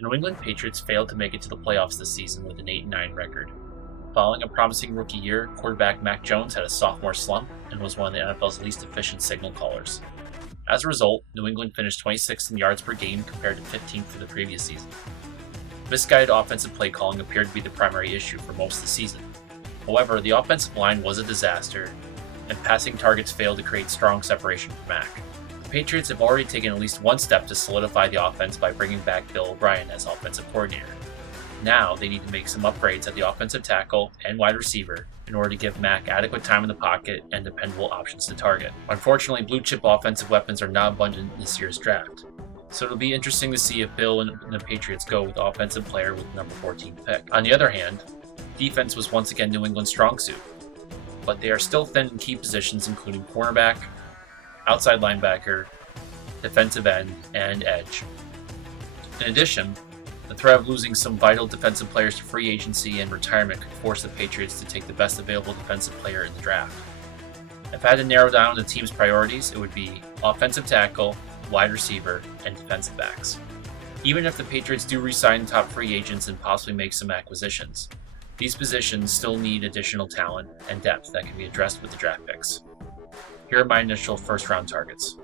The New England Patriots failed to make it to the playoffs this season with an 8-9 record. Following a promising rookie year, quarterback Mac Jones had a sophomore slump and was one of the NFL's least efficient signal callers. As a result, New England finished 26th in yards per game compared to 15th for the previous season. Misguided offensive play calling appeared to be the primary issue for most of the season. However, the offensive line was a disaster, and passing targets failed to create strong separation for Mac. The Patriots have already taken at least one step to solidify the offense by bringing back Bill O'Brien as offensive coordinator. Now they need to make some upgrades at the offensive tackle and wide receiver in order to give Mac adequate time in the pocket and dependable options to target. Unfortunately, blue chip offensive weapons are not abundant in this year's draft, so it'll be interesting to see if Bill and the Patriots go with the offensive player with the number 14 pick. On the other hand, defense was once again New England's strong suit, but they are still thin in key positions including cornerback, outside linebacker, defensive end, and edge. In addition, the threat of losing some vital defensive players to free agency and retirement could force the Patriots to take the best available defensive player in the draft. If I had to narrow down the team's priorities, it would be offensive tackle, wide receiver, and defensive backs. Even if the Patriots do re-sign top free agents and possibly make some acquisitions, these positions still need additional talent and depth that can be addressed with the draft picks. Here are my initial first-round targets.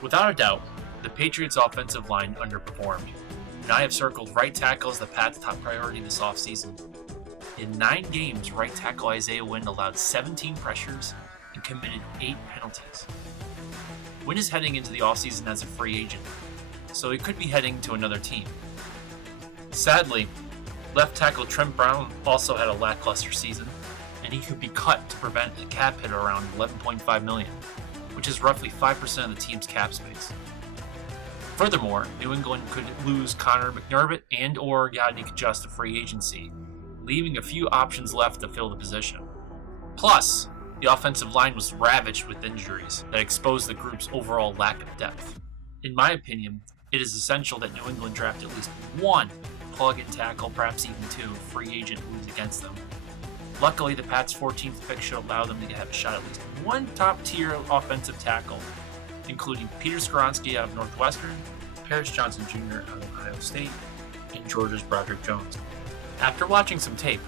Without a doubt, the Patriots' offensive line underperformed, and I have circled right tackle as the Pats' top priority this offseason. In 9 games, right tackle Isaiah Wynn allowed 17 pressures and committed 8 penalties. Wynn is heading into the offseason as a free agent, so he could be heading to another team. Sadly, left tackle Trent Brown also had a lackluster season, and he could be cut to prevent a cap hit around $11.5 million, which is roughly 5% of the team's cap space. Furthermore, New England could lose Connor McNermott and or Yadnik Just to free agency, leaving a few options left to fill the position. Plus, the offensive line was ravaged with injuries that exposed the group's overall lack of depth. In my opinion, it is essential that New England draft at least one plug-in tackle, perhaps even 2, free agent moves against them. Luckily, the Pats' 14th pick should allow them to have a shot at least one top-tier offensive tackle, including Peter Skoronski out of Northwestern, Paris Johnson Jr. out of Ohio State, and Georgia's Broderick Jones. After watching some tape,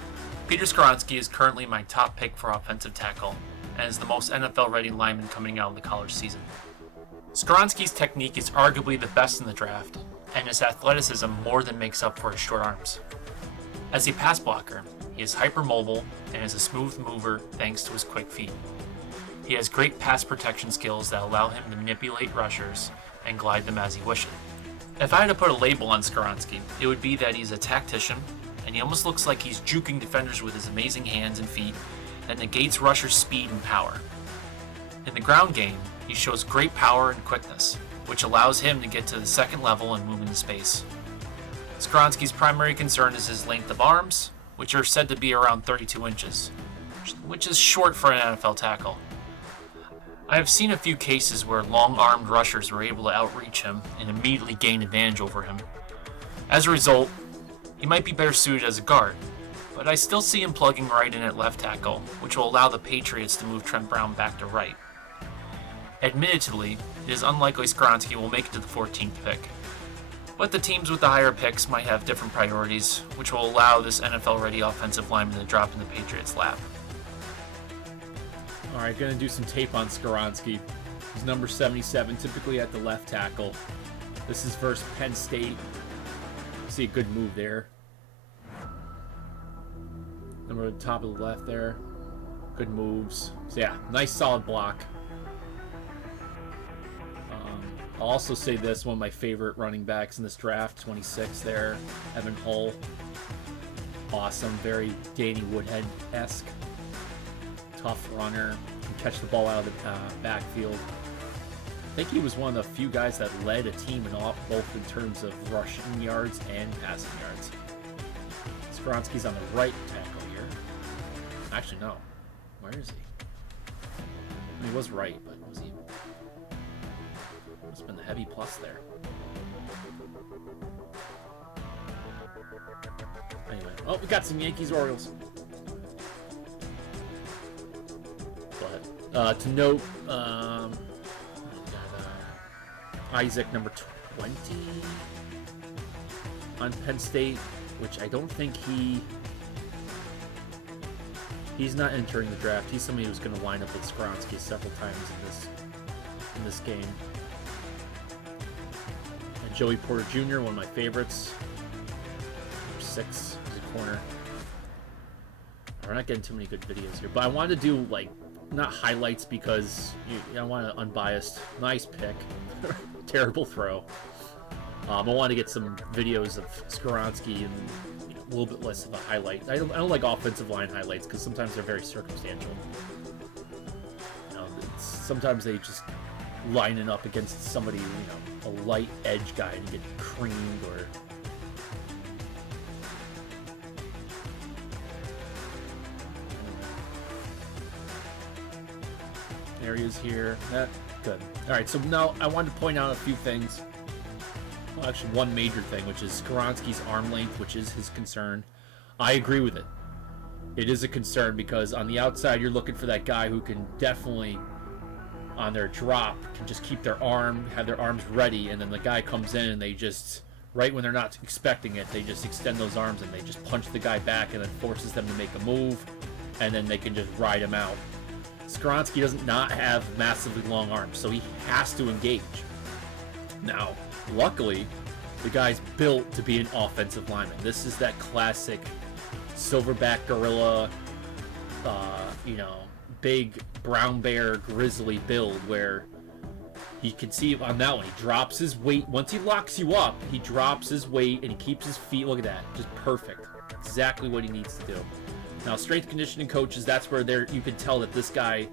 Peter Skoronski is currently my top pick for offensive tackle, and is the most NFL-ready lineman coming out of the college season. Skoronski's technique is arguably the best in the draft, and his athleticism more than makes up for his short arms. As a pass blocker, he is hypermobile and is a smooth mover thanks to his quick feet. He has great pass protection skills that allow him to manipulate rushers and glide them as he wishes. If I had to put a label on Skoronski, it would be that he's a tactician, and he almost looks like he's juking defenders with his amazing hands and feet that negates rushers' speed and power. In the ground game, he shows great power and quickness, which allows him to get to the second level and move into space. Skoronski's primary concern is his length of arms, which are said to be around 32 inches, which is short for an NFL tackle. I have seen a few cases where long-armed rushers were able to outreach him and immediately gain advantage over him. As a result, he might be better suited as a guard, but I still see him plugging right in at left tackle, which will allow the Patriots to move Trent Brown back to right. Admittedly, it is unlikely Skoronski will make it to the 14th pick, but the teams with the higher picks might have different priorities, which will allow this NFL-ready offensive lineman to drop in the Patriots' lap. All right, going to do some tape on Skoronski. He's number 77, typically at the left tackle. This is versus Penn State. See a good move there. Number at the top of the left there. Good moves. So yeah, nice solid block. I'll also say this, one of my favorite running backs in this draft, 26 there, Evan Hull. Awesome, very Danny Woodhead-esque. Tough runner, can catch the ball out of the backfield. I think he was one of the few guys that led a team in both in terms of rushing yards and passing yards. Skoronski's on the right tackle here. Actually, no. Where is he? I mean, he was right, but was he? Must have been the heavy plus there. Anyway, oh, we got some Yankees-Orioles. But to note, Isaac, number 20. on Penn State, which I don't think he's not entering the draft. He's somebody who's going to line up with Skoronski several times in this game. And Joey Porter Jr., one of my favorites. Number 6, he's a corner. We're not getting too many good videos here, but I wanted to do, like, not highlights because I want an unbiased. Nice pick. Terrible throw. I want to get some videos of Skoronski and a little bit less of a highlight. I don't like offensive line highlights because sometimes they're very circumstantial. Sometimes they just lining up against somebody, a light edge guy and get creamed or. Areas here. Good. All right, so now I wanted to point out a few things. Well, actually, one major thing, which is Skoronski's arm length, which is his concern. I agree with it. It is a concern because on the outside, you're looking for that guy who can definitely, on their drop, can just keep their arm, have their arms ready, and then the guy comes in and they just, right when they're not expecting it, they just extend those arms and they just punch the guy back and then forces them to make a move, and then they can just ride him out. Skoronski does not have massively long arms, so he has to engage. Now, luckily, the guy's built to be an offensive lineman. This is that classic silverback gorilla, big brown bear grizzly build where you can see on that one, he drops his weight. Once he locks you up, he drops his weight and he keeps his feet. Look at that. Just perfect. Exactly what he needs to do. Now, strength conditioning coaches, that's where you can tell that this guy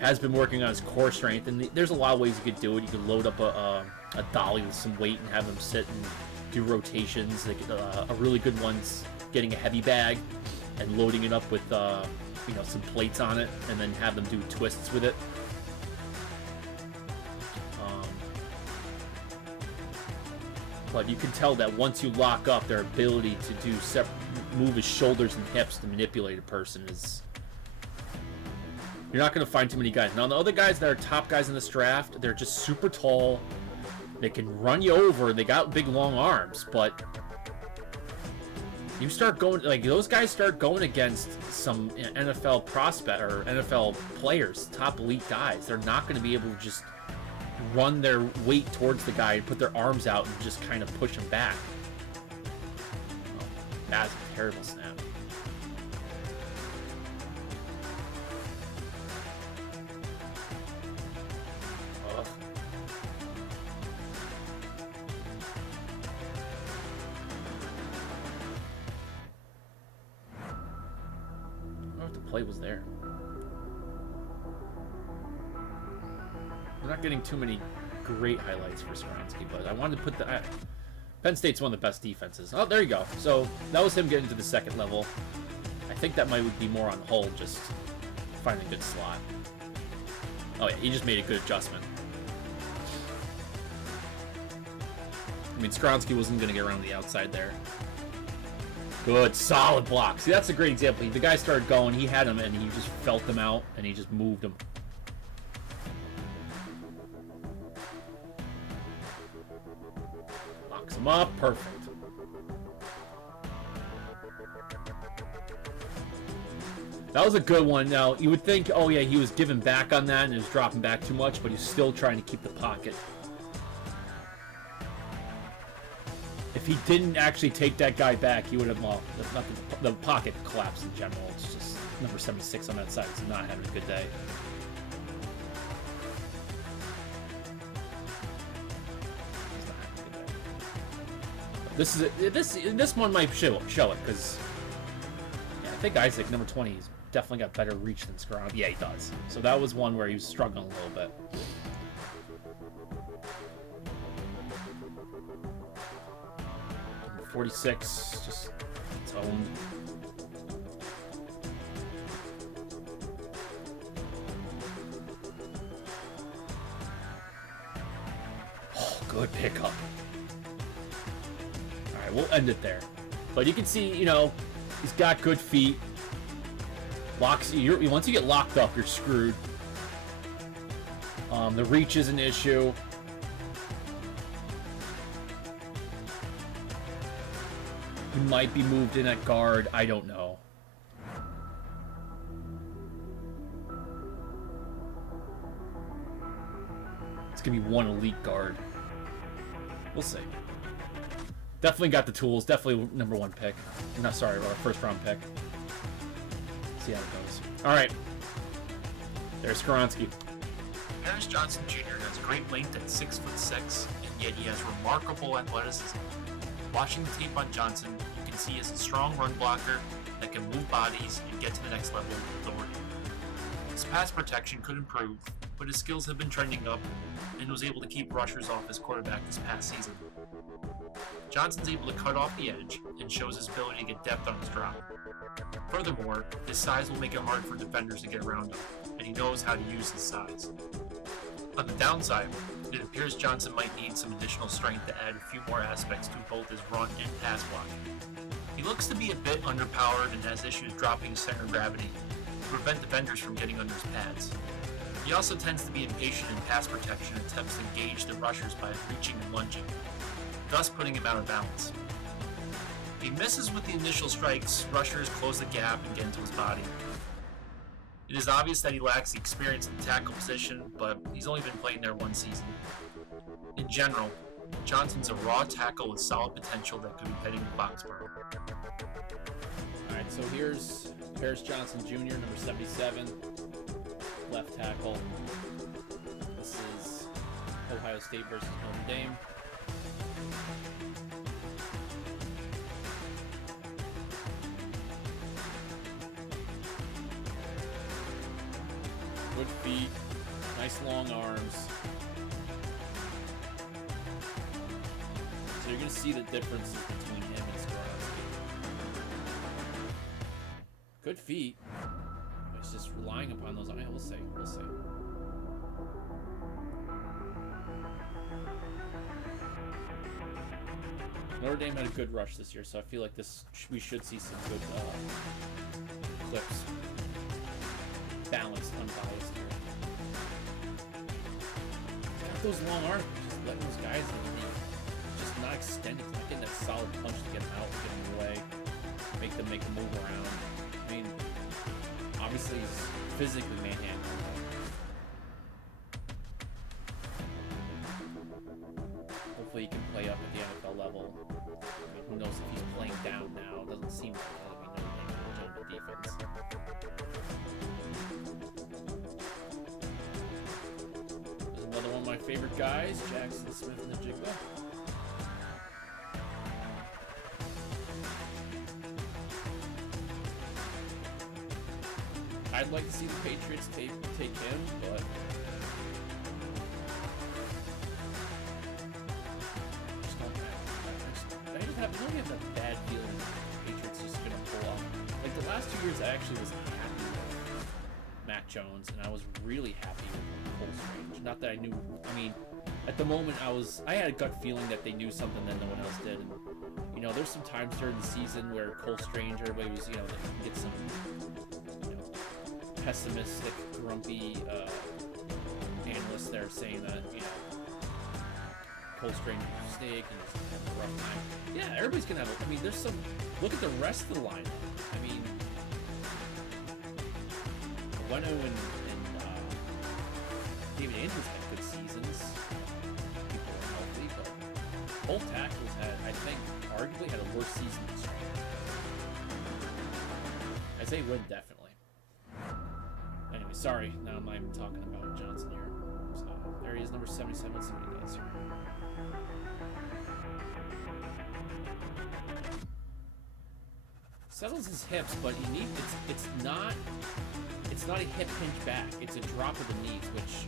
has been working on his core strength, and there's a lot of ways you could do it. You could load up a dolly with some weight and have them sit and do rotations. Like, a really good one's getting a heavy bag and loading it up with some plates on it, and then have them do twists with it. But you can tell that once you lock up, their ability to move his shoulders and hips to manipulate a person is. You're not going to find too many guys. Now, the other guys that are top guys in this draft, they're just super tall. They can run you over. They got big, long arms. But you start going, like, those guys start going against some NFL prospect or NFL players, top elite guys. They're not going to be able to just run their weight towards the guy and put their arms out and just kind of push him back. Oh, that's a terrible snap. Ugh. I don't know if the play was there. We're not getting too many great highlights for Skoronski, but I wanted to put Penn State's one of the best defenses. Oh, there you go. So that was him getting to the second level. I think that might be more on the whole, just finding a good slot. Oh yeah, he just made a good adjustment. I mean, Skoronski wasn't going to get around the outside there. Good, solid block. See, that's a great example. The guy started going, he had him, and he just felt them out, and he just moved him. Locks him up, perfect. That was a good one. Now, you would think, oh yeah, he was giving back on that and he was dropping back too much, but he's still trying to keep the pocket. If he didn't actually take that guy back, he would have, well, the pocket collapsed in general. It's just number 76 on that side. He's not having a good day. He's not having a good day. This one might show it, because yeah, I think Isaac, number 20, he's definitely got better reach than Skoronski. Yeah, he does. So that was one where he was struggling a little bit. Number 46, just owned. Oh, good pickup. Alright, we'll end it there. But you can see, you know, he's got good feet. Once you get locked up, you're screwed. The reach is an issue. He might be moved in at guard. I don't know. It's going to be one elite guard. We'll see. Definitely got the tools. Definitely number 1 pick. No, sorry, first round pick. See how it goes. All right. There's Skoronski. Paris Johnson Jr. has great length at 6'6", and yet he has remarkable athleticism. Watching the tape on Johnson, you can see he is a strong run blocker that can move bodies and get to the next level with authority. His pass protection could improve, but his skills have been trending up, and was able to keep rushers off his quarterback this past season. Johnson's able to cut off the edge and shows his ability to get depth on his drop. Furthermore, his size will make it hard for defenders to get around him, and he knows how to use his size. On the downside, it appears Johnson might need some additional strength to add a few more aspects to both his run and pass blocking. He looks to be a bit underpowered and has issues dropping his center of gravity to prevent defenders from getting under his pads. He also tends to be impatient in pass protection and attempts to engage the rushers by reaching and lunging, thus putting him out of balance. If he misses with the initial strikes, rushers close the gap and get into his body. It is obvious that he lacks the experience in the tackle position, but he's only been playing there 1 season. In general, Johnson's a raw tackle with solid potential that could be heading to Foxborough. Alright, so here's Paris Johnson Jr., number 77, left tackle. This is Ohio State versus Notre Dame. Good feet, nice long arms. So you're going to see the differences between him and Skoronski. Good feet. He's just relying upon those. We'll see. We'll see. Notre Dame had a good rush this year, so I feel like we should see some good clips. Balanced, unbiased here. He's got those long arms, just letting those guys just not extend it, not getting that solid punch to get them out, get them away, make them move around. I mean, obviously he's physically manhandling them. Hopefully he can play up at the NFL level. I mean, who knows if he's playing down now? It doesn't seem like it. I mean, Notre Dame defense. Another one of my favorite guys, Jackson Smith and the Jigba. I'd like to see the Patriots take him, but I don't have that bad feeling the Patriots just gonna pull off. Like the last 2 years, I actually was happy with Mac Jones, and I was really happy with Cole Strange. Not that I knew. I mean, at the moment, I had a gut feeling that they knew something that no one else did. And you know, there's some times during the season where Cole Strange, everybody was, you know, that you can get some, you know, pessimistic, grumpy analysts there saying that, you know, Cole Strange was a mistake and he's having a rough time. Yeah, everybody's gonna have. I mean, there's some. Look at the rest of the lineup. I mean, Bueno and David Andrews had good seasons. People were healthy, but both tackles had, I think, arguably had a worse season than Strange. Isaiah Wynn definitely. Anyway, sorry. Now I'm not even talking about Johnson here. So there he is, number 77. Let's see what he does here. Settles his hips, but he needs. It's not a hip hinge back. It's a drop of the knees, which,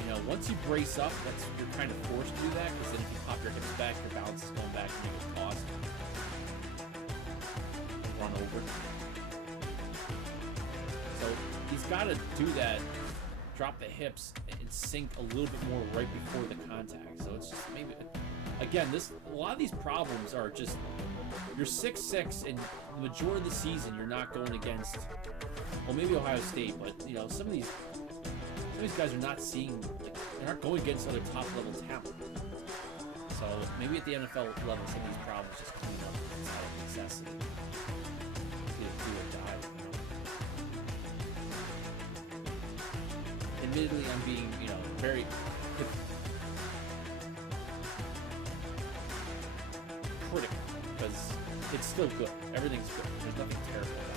you know, once you brace up, you're kind of forced to do that, because then if you pop your hips back, your balance is going back and you get tossed and run over. So he's got to do that, drop the hips and sink a little bit more right before the contact. So it's just maybe, again, a lot of these problems are just, you're 6'6", and the majority of the season you're not going against, well, maybe Ohio State, but you know, some of these guys are not seeing, like, they're not going against other top level talent. So maybe at the NFL level, some of these problems just clean up because it's out of necessity. Do or die. Admittedly, I'm being, very critical because it's still good. Everything's good. There's nothing terrible about it.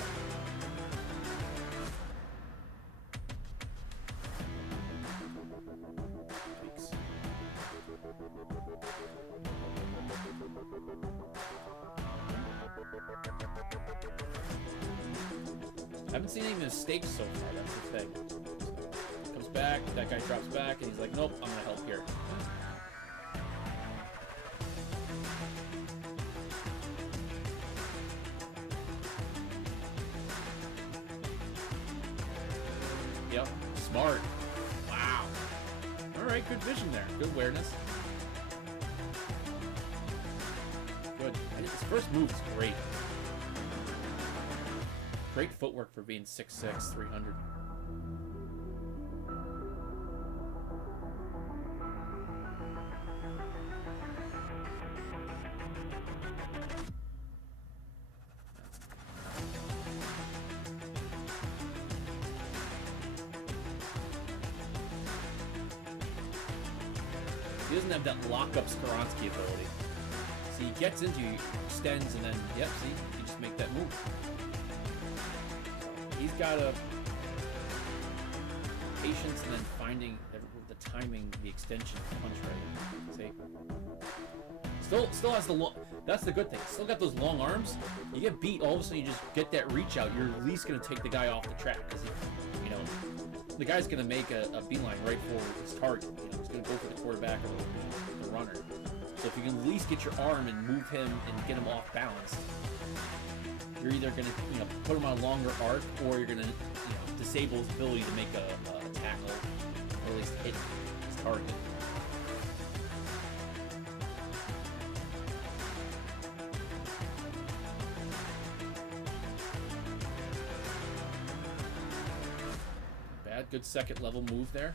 I haven't seen any mistakes so far, that's the thing. Comes back, that guy drops back, and he's like, nope, I'm gonna help here. Yep, smart. Wow. Alright, good vision there. Good awareness. Good. And his first move is great. Great footwork for being 6'6", 300. He doesn't have that lock-up Skaronski ability. See, he gets into you, extends, and then, yep, see, you just make that move. He's got a patience and then finding the timing, the extension, punch right. See? Still has the long... That's the good thing. Still got those long arms. You get beat, all of a sudden you just get that reach out. You're at least going to take the guy off the track because, the guy's going to make a beeline right for his target. He's going to go for the quarterback or the runner. So if you can at least get your arm and move him and get him off balance, you're either going to put him on a longer arc, or you're going to disable his ability to make a tackle, or at least hit his target. Bad, good second level move there.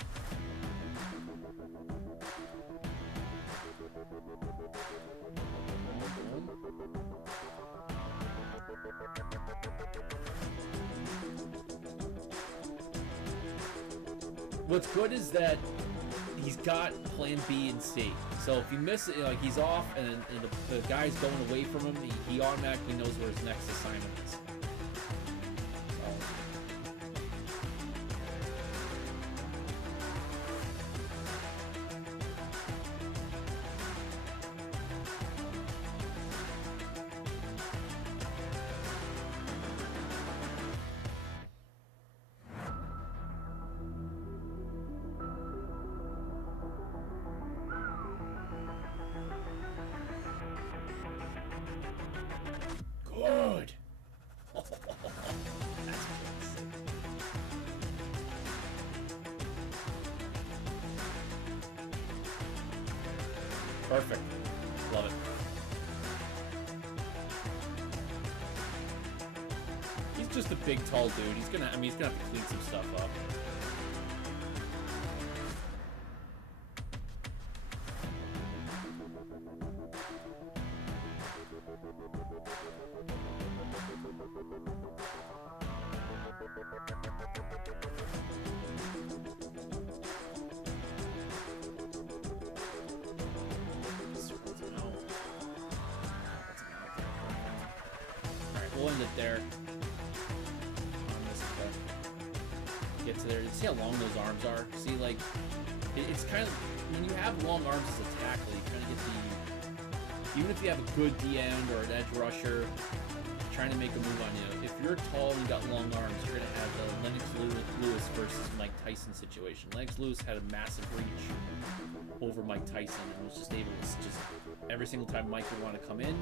What's good is that he's got plan B and C. So if you miss it, he's off and the guy's going away from him, he automatically knows where his next assignment is. Good. Perfect. Love it. He's just a big, tall dude. He's gonna have to clean some stuff up. We'll end it there. Get to there. See how long those arms are? See, it's kind of, when you have long arms as a tackle, you kind of get even if you have a good D-end or an edge rusher trying to make a move on you, if you're tall and you got long arms, you're going to have the Lennox Lewis versus Mike Tyson situation. Lennox Lewis had a massive reach over Mike Tyson and was just able to every single time Mike would want to come in,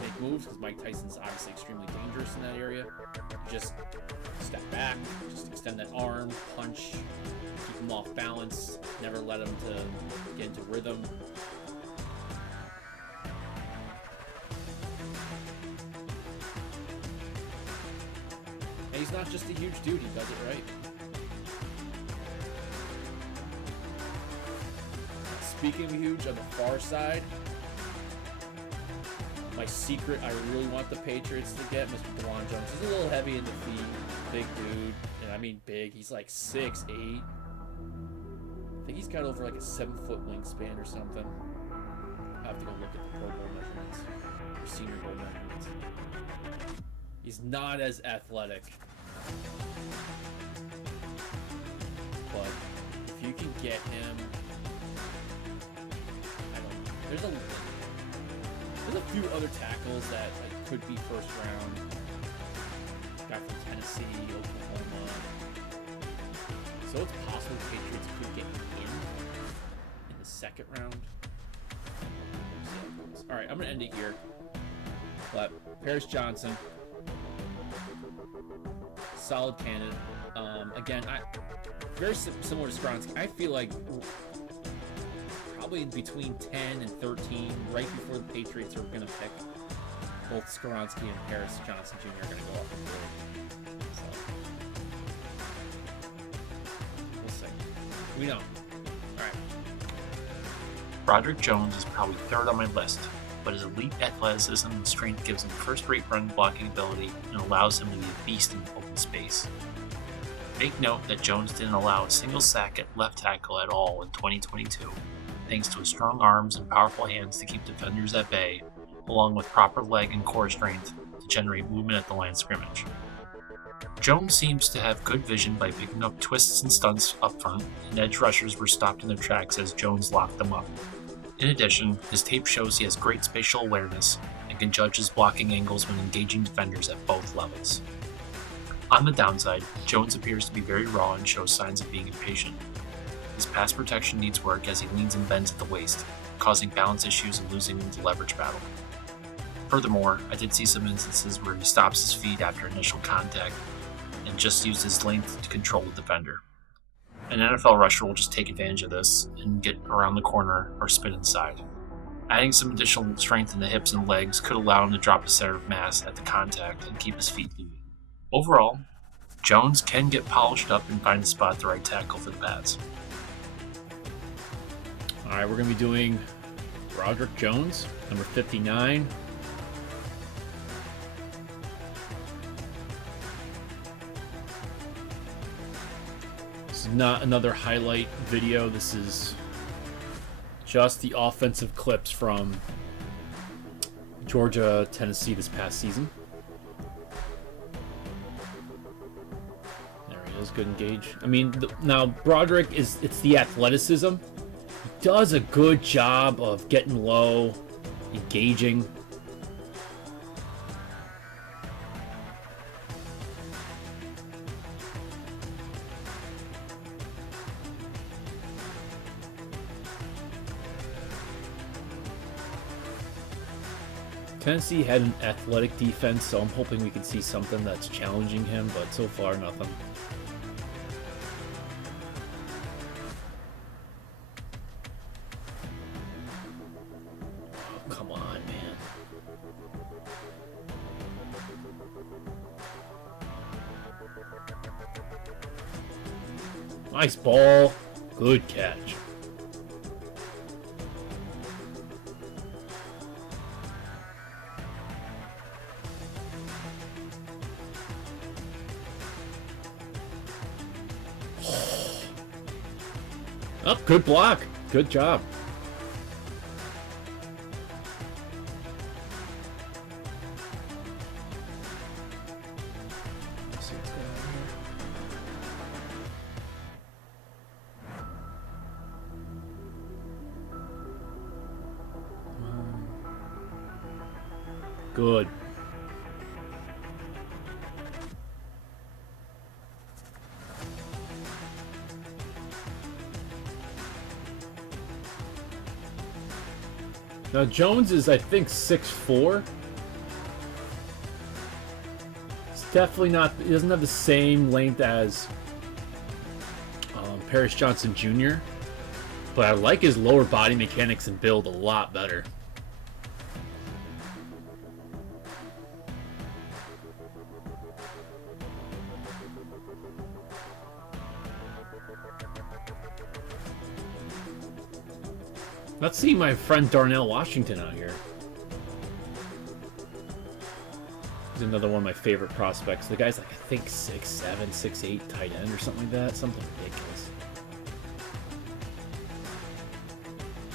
make moves, because Mike Tyson's obviously extremely dangerous in that area, just step back, just extend that arm, punch, keep him off balance, never let him to get into rhythm. And he's not just a huge dude, he does it right. Speaking of huge, on the far side, secret I really want the Patriots to get, Mr. DeLon Jones. He's a little heavy in the feet, big dude, and I mean big. He's like 6'8". I think he's got over like a 7-foot wingspan or something. I have to go look at the Pro Bowl measurements, or Senior Bowl measurements. He's not as athletic, but if you can get him, I don't know. There's a few other tackles that like, could be first round. Guy from Tennessee, Oklahoma. So it's possible the Patriots could get in the second round. All right, I'm gonna end it here. But Paris Johnson, solid candidate. Again, very similar to Skronsky. I feel like probably between 10 and 13, right before the Patriots are going to pick. Both Skronsky and Paris Johnson Jr. are going to go off the board. So, we'll see. We know. All right. Broderick Jones is probably third on my list, but his elite athleticism and strength gives him first-rate run blocking ability and allows him to be a beast in open space. Make note that Jones didn't allow a single sack at left tackle at all in 2022, thanks to his strong arms and powerful hands to keep defenders at bay, along with proper leg and core strength to generate movement at the line of scrimmage. Jones seems to have good vision by picking up twists and stunts up front, and edge rushers were stopped in their tracks as Jones locked them up. In addition, his tape shows he has great spatial awareness and can judge his blocking angles when engaging defenders at both levels. On the downside, Jones appears to be very raw and shows signs of being impatient. His pass protection needs work as he leans and bends at the waist, causing balance issues and losing the leverage battle. Furthermore, I did see some instances where he stops his feet after initial contact and just uses his length to control the defender. An NFL rusher will just take advantage of this and get around the corner or spin inside. Adding some additional strength in the hips and legs could allow him to drop his center of mass at the contact and keep his feet moving. Overall, Jones can get polished up and find a spot at the right tackle for the Pats. All right, we're going to be doing Broderick Jones, number 59. This is not another highlight video. This is just the offensive clips from Georgia, Tennessee this past season. There he is, good engage. I mean, now Broderick it's the athleticism. He does a good job of getting low, engaging. Tennessee had an athletic defense, so I'm hoping we can see something that's challenging him, but so far, nothing. Oh, come on, man. Nice ball. Good catch. Oh, good block. Good job. Let's see what's going on here. Good. Now Jones is, I think, 6'4". It's definitely not. He doesn't have the same length as Paris Johnson Jr., but I like his lower body mechanics and build a lot better. Let's see my friend Darnell Washington out here. He's another one of my favorite prospects. The guy's like, I think 6'7", 6'8", tight end or something like that. Something ridiculous.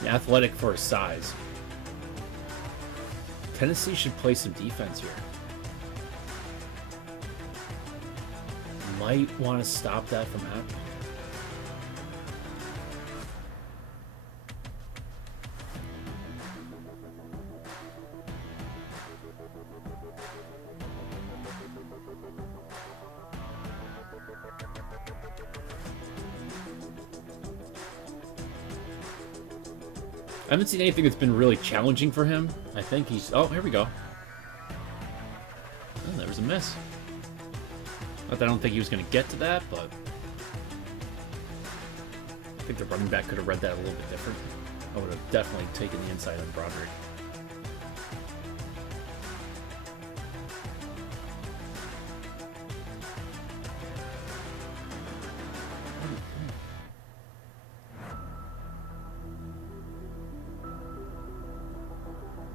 Athletic for his size. Tennessee should play some defense here. Might want to stop that from happening. I haven't seen anything that's been really challenging for him. I think he's... Oh, here we go. Oh, there was a miss. Not that I don't think he was going to get to that, but... I think the running back could have read that a little bit different. I would have definitely taken the inside on Broderick.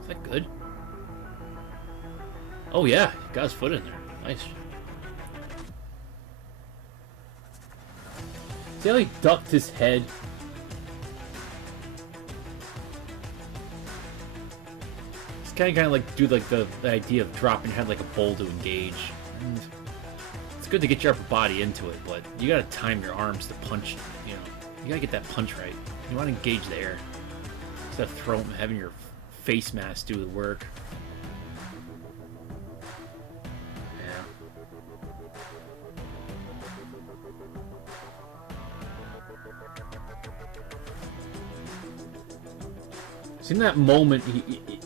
Is that good? Oh yeah, got his foot in there. Nice. See how he ducked his head? It's kind of like do like the idea of dropping your head like a bull to engage. And it's good to get your upper body into it, but you gotta time your arms to punch. You know, you gotta get that punch right. You want to engage the air instead of having your face mask do the work. In that moment,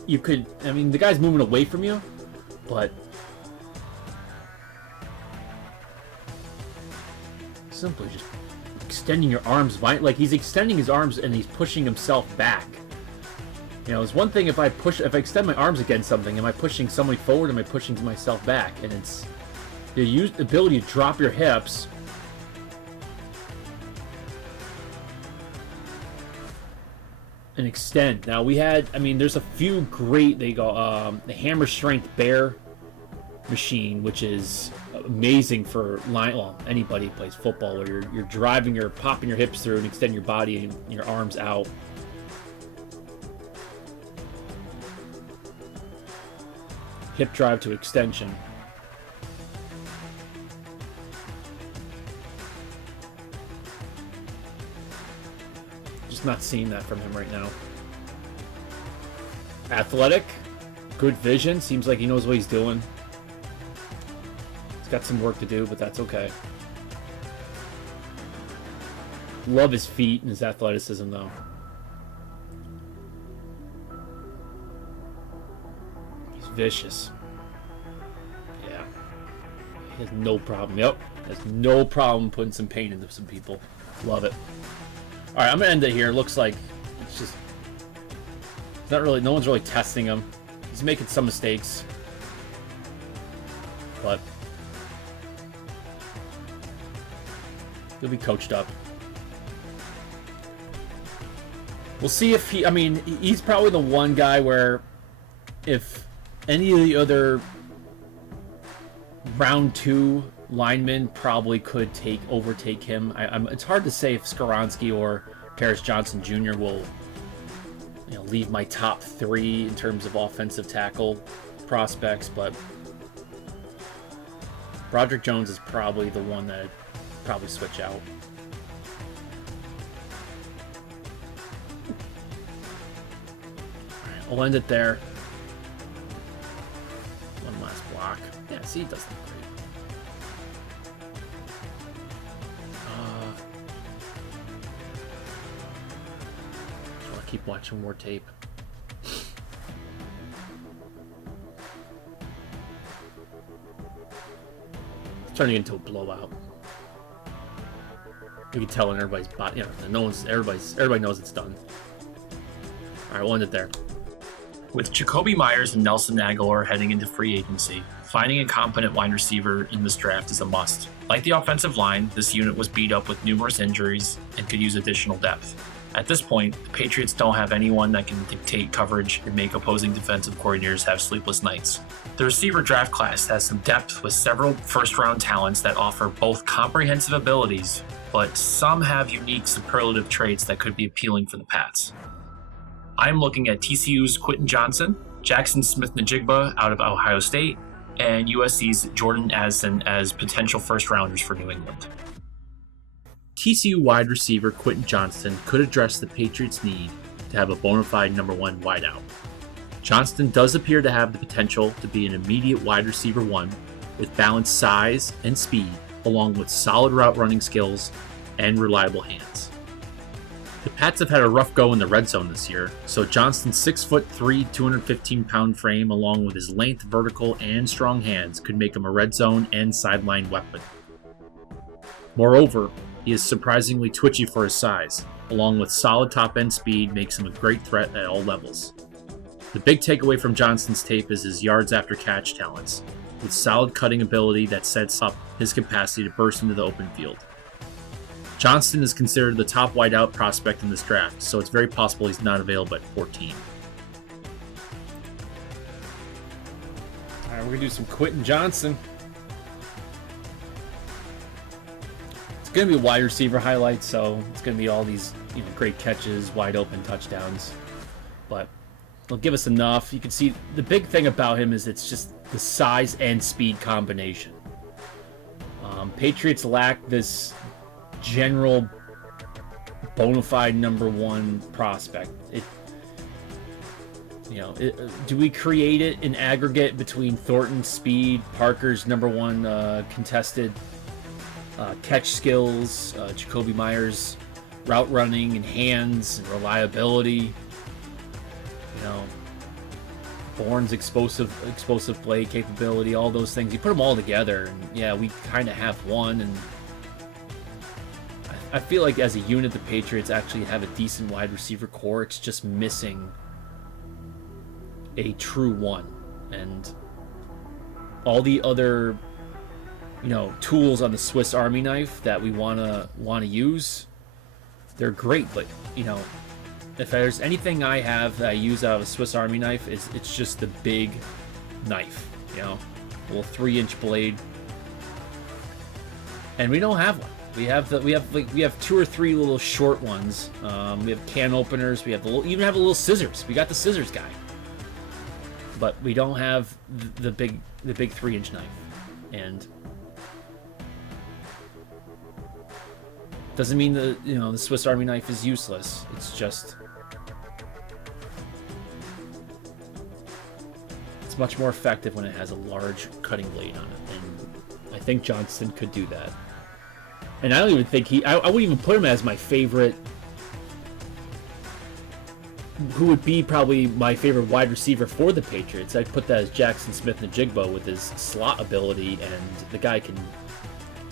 you could... I mean, the guy's moving away from you, but... simply just extending your arms... Like, he's extending his arms and he's pushing himself back. You know, it's one thing if I extend my arms against something, am I pushing somebody forward, am I pushing myself back? And it's the ability to drop your hips... and extend. Now we had, I mean, there's a few great, the Hammer Strength Bear machine, which is amazing for anybody who plays football, where you're driving, you're popping your hips through and extend your body and your arms out. Hip drive to extension. Not seeing that from him right now. Athletic, good vision, seems like he knows what he's doing. He's got some work to do, but that's okay. Love his feet and his athleticism, though. He's vicious. Yeah. He has no problem. Yep. Has no problem putting some pain into some people. Love it. Alright, I'm going to end it here. It looks like it's just... It's not really... No one's really testing him. He's making some mistakes. But... he'll be coached up. We'll see if he... I mean, he's probably the one guy where... if any of the other... round 2... linemen probably could overtake him. It's hard to say if Skoronski or Paris Johnson Jr. will, leave my top 3 in terms of offensive tackle prospects, but Broderick Jones is probably the one that I'd probably switch out. All right, I'll end it there. One last block. Yeah, see, it doesn't. Keep watching more tape. It's turning into a blowout. You can tell in everybody's body. Everybody knows it's done. All right, we'll end it there. With Jacoby Myers and Nelson Aguilar heading into free agency, finding a competent wide receiver in this draft is a must. Like the offensive line, this unit was beat up with numerous injuries and could use additional depth. At this point, the Patriots don't have anyone that can dictate coverage and make opposing defensive coordinators have sleepless nights. The receiver draft class has some depth with several first-round talents that offer both comprehensive abilities, but some have unique superlative traits that could be appealing for the Pats. I'm looking at TCU's Quentin Johnson, Jackson Smith-Njigba out of Ohio State, and USC's Jordan Addison as potential first-rounders for New England. TCU wide receiver Quentin Johnston could address the Patriots' need to have a bona fide number one wideout. Johnston does appear to have the potential to be an immediate wide receiver one with balanced size and speed, along with solid route running skills and reliable hands. The Pats have had a rough go in the red zone this year, so Johnston's 6'3", 215-pound frame, along with his length, vertical, and strong hands, could make him a red zone and sideline weapon. Moreover, he is surprisingly twitchy for his size, along with solid top-end speed makes him a great threat at all levels. The big takeaway from Johnston's tape is his yards after catch talents, with solid cutting ability that sets up his capacity to burst into the open field. Johnston is considered the top wideout prospect in this draft, so it's very possible he's not available at 14. All right, we're going to do some Quentin Johnson. Going to be wide receiver highlights, so it's going to be all these great catches, wide open touchdowns, but it'll give us enough. You can see the big thing about him is it's just the size and speed combination. Patriots lack this general bona fide number one prospect. Do we create it in aggregate between Thornton's speed, Parker's number one contested catch skills, Jacoby Myers' route running and hands and reliability, Bourne's explosive play capability, all those things. You put them all together, and yeah, we kind of have one. And I feel like as a unit, the Patriots actually have a decent wide receiver core. It's just missing a true one, and all the other tools on the Swiss Army knife that we want to use, they're great, but if there's anything I have that I use out of a Swiss Army knife, it's just the big knife, a little 3-inch blade, and we don't have one. We have 2 or 3 little short ones. We have can openers. We have even have a little scissors. We got the scissors guy, but we don't have the big 3-inch knife, and doesn't mean the Swiss Army knife is useless. It's just it's much more effective when it has a large cutting blade on it, and I think Johnston could do that. And I don't even think I wouldn't even put him as my favorite. Who would be probably my favorite wide receiver for the Patriots? I'd put that as Jackson Smith-Njigba with his slot ability, and the guy can.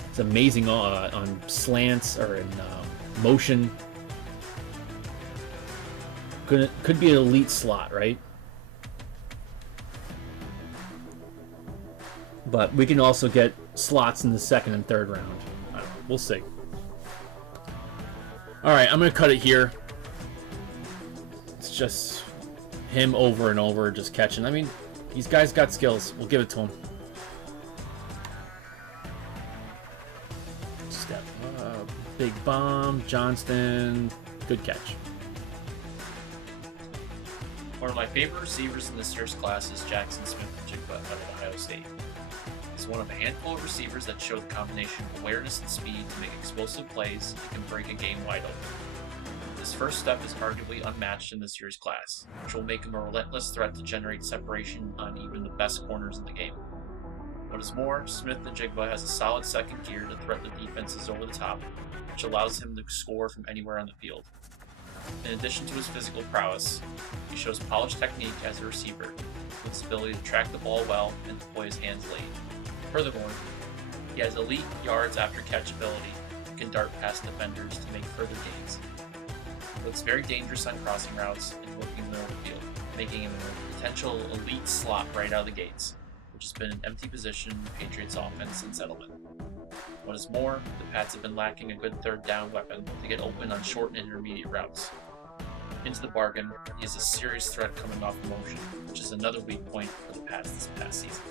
It's amazing on slants or in motion. Could be an elite slot, right? But we can also get slots in the second and third round. I don't know. We'll see. All right, I'm going to cut it here. It's just him over and over, just catching. I mean, these guys got skills. We'll give it to him. Step up. Big bomb. Johnston. Good catch. One of my favorite receivers in this year's class is Jackson Smith-Njigba out of Ohio State. He's one of a handful of receivers that show the combination of awareness and speed to make explosive plays that can break a game wide open. His first step is arguably unmatched in this year's class, which will make him a relentless threat to generate separation on even the best corners in the game. What is more, Smith-Njigba has a solid second gear to threaten the defenses over the top, which allows him to score from anywhere on the field. In addition to his physical prowess, he shows polished technique as a receiver, with his ability to track the ball well and deploy his hands late. Furthermore, he has elite yards after catch ability and can dart past defenders to make further gains. But it's very dangerous on crossing routes and working in the middle of the field, making him a potential elite slot right out of the gates, which has been an empty position in the Patriots offense since settlement. What is more, the Pats have been lacking a good third down weapon to get open on short and intermediate routes. Into the bargain, he is a serious threat coming off motion, which is another weak point for the Pats this past season.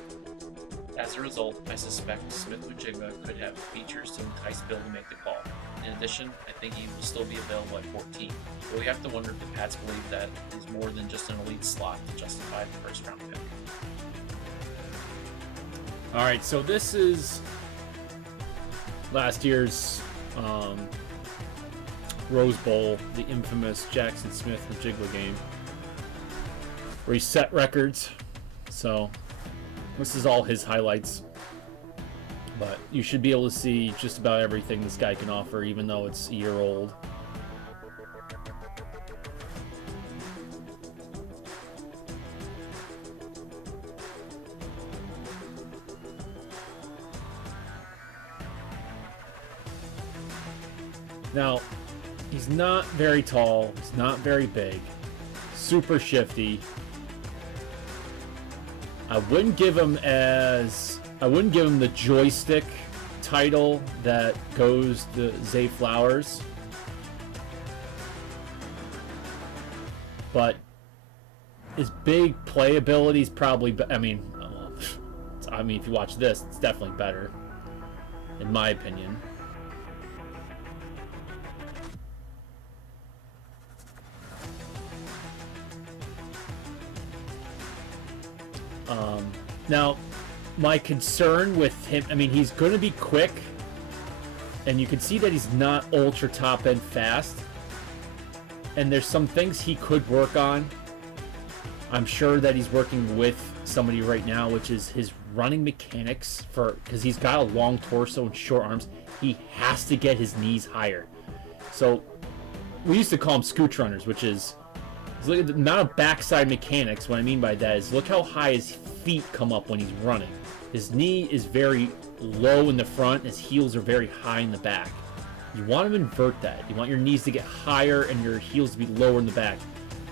As a result, I suspect Smith-Njigba could have features to entice Bill to make the call. In addition, I think he will still be available at 14, but we have to wonder if the Pats believe that he's more than just an elite slot to justify the first round pick. Alright, so this is last year's Rose Bowl, the infamous Jackson Smith-Njigba game, where he set records. So this is all his highlights, but you should be able to see just about everything this guy can offer, even though it's a year old. Now, he's not very tall, he's not very big, super shifty. I wouldn't give him the joystick title that goes to Zay Flowers, but his big playability is probably, I mean, if you watch this, it's definitely better, in my opinion. Now, my concern with him, I mean, he's going to be quick, and you can see that he's not ultra top end fast, and there's some things he could work on. I'm sure that he's working with somebody right now, which is his running mechanics, because he's got a long torso and short arms. He has to get his knees higher. So we used to call them scooch runners, which is, look at the amount of backside mechanics. What I mean by that is, look how high his feet come up when he's running. His knee is very low in the front, his heels are very high in the back. You want to invert that. You want your knees to get higher and your heels to be lower in the back,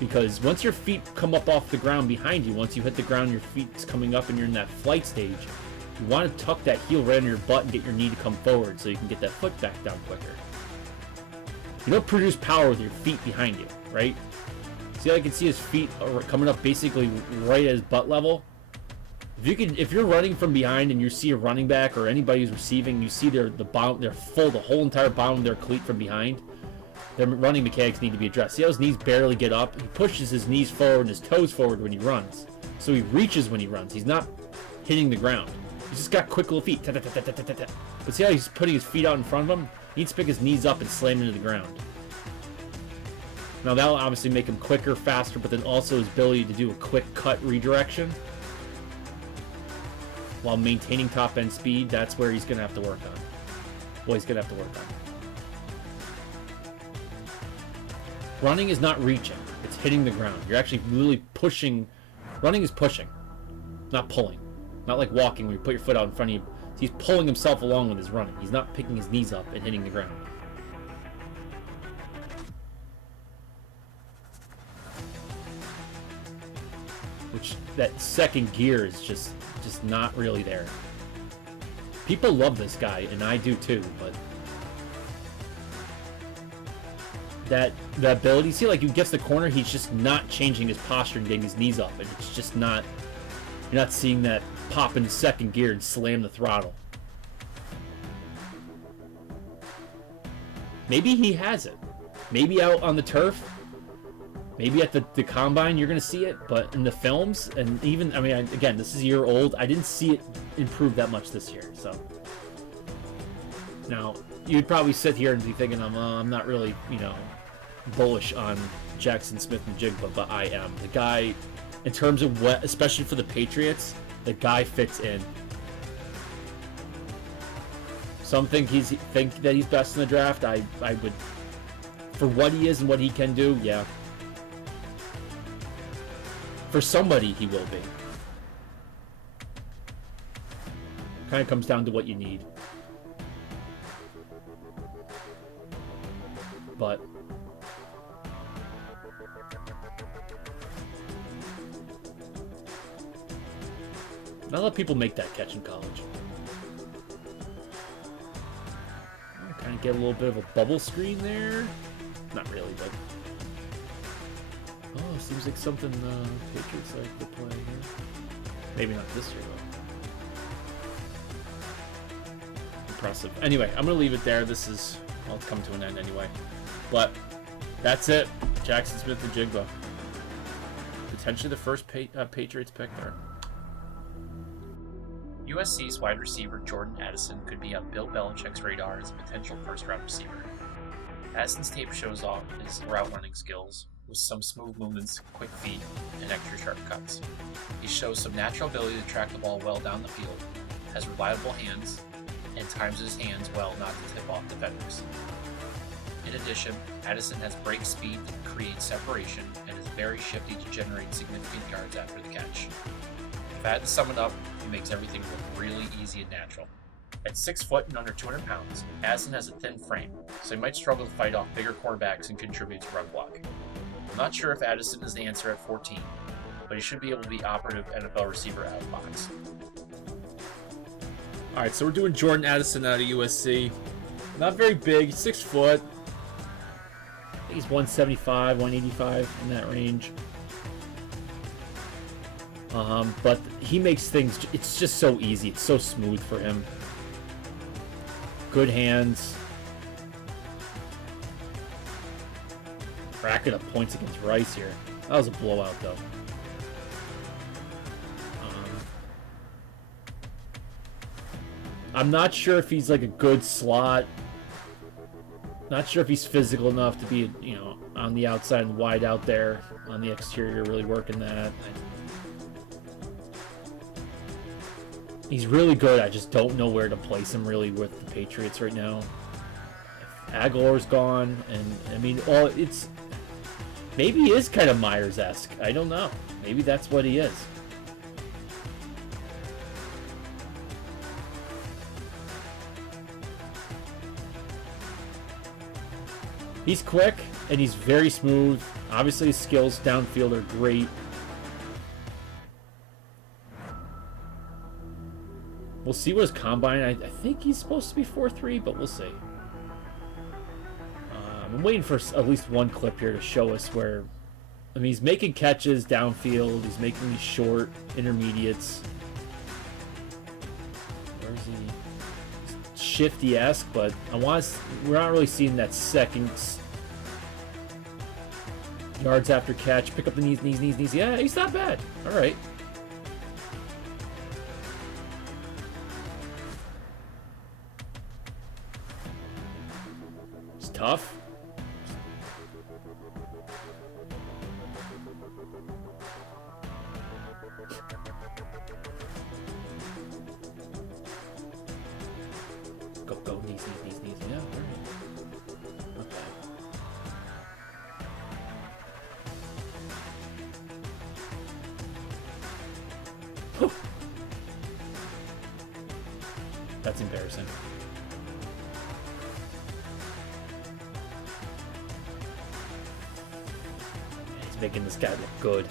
because once your feet come up off the ground behind you, once you hit the ground, your feet's coming up and you're in that flight stage, you want to tuck that heel right under your butt and get your knee to come forward so you can get that foot back down quicker. You don't produce power with your feet behind you, right? See how I can see his feet coming up basically right at his butt level? If you're running from behind and you see a running back or anybody who's receiving, you see the whole entire bottom of their cleat from behind, their running mechanics need to be addressed. See how his knees barely get up? He pushes his knees forward and his toes forward when he runs. So he reaches when he runs. He's not hitting the ground. He's just got quick little feet. But see how he's putting his feet out in front of him? He needs to pick his knees up and slam into the ground. Now that'll obviously make him quicker, faster, but then also his ability to do a quick cut redirection while maintaining top end speed. That's where he's going to have to work on. Well, he's going to have to work on. Running is not reaching. It's hitting the ground. You're actually really pushing. Running is pushing, not pulling. Not like walking where you put your foot out in front of you. He's pulling himself along with his running. He's not picking his knees up and hitting the ground. Which, that second gear is just not really there. People love this guy, and I do too, but that the ability, see, like, he gets the corner, he's just not changing his posture and getting his knees up, and it's just not, you're not seeing that pop into second gear and slam the throttle. Maybe he has it. Maybe out on the turf, maybe at the combine you're going to see it, but in the films, and even, I mean, again, this is a year old, I didn't see it improve that much this year, so. Now, you'd probably sit here and be thinking, I'm not really, bullish on Jackson Smith-Njigba, but I am. The guy, in terms of what, especially for the Patriots, the guy fits in. Some think that he's best in the draft. I would, for what he is and what he can do, yeah. For somebody, he will be. Kind of comes down to what you need. But not a lot of people make that catch in college. get a little bit of a bubble screen there. Not really, but oh, seems like something Patriots like to play here. Maybe not this year though. Impressive. Anyway, I'm gonna leave it there. This is, well, it's come to an end anyway. But that's it. Jackson Smith-Njigba. Potentially the first Patriots pick there. USC's wide receiver Jordan Addison could be on Bill Belichick's radar as a potential first-round receiver. Addison's tape shows off his route running skills, with some smooth movements, quick feet, and extra sharp cuts. He shows some natural ability to track the ball well down the field, has reliable hands, and times his hands well not to tip off defenders. In addition, Addison has break speed to create separation and is very shifty to generate significant yards after the catch. If I had to sum it up, he makes everything look really easy and natural. At 6 foot and under 200 pounds, Addison has a thin frame, so he might struggle to fight off bigger cornerbacks and contribute to run block. I'm not sure if Addison is the answer at 14, but he should be able to be operative NFL receiver out of the box. Alright, so we're doing Jordan Addison out of USC. Not very big, 6 foot. I think he's 175, 185 in that range. But he makes things, it's just so easy. It's so smooth for him. Good hands. Racking up points against Rice here. That was a blowout, though. I'm not sure if he's like a good slot. Not sure if he's physical enough to be, you know, on the outside and wide out there on the exterior, really working that. He's really good. I just don't know where to place him really with the Patriots right now. Aguilar's gone, and I mean, it's maybe he is kind of Myers-esque. I don't know. Maybe that's what he is. He's quick and he's very smooth. Obviously, his skills downfield are great. We'll see what his combine. I think he's supposed to be 4.3, but we'll see. I'm waiting for at least one clip here to show us where. I mean, he's making catches downfield. He's making these short intermediates. Where is he? Shifty-esque, but we're not really seeing that second yards after catch. Pick up the knees. Yeah, he's not bad. All right. It's tough. Go, knees. Yeah, all right. Okay. Whew. That's embarrassing. He's making this guy look good.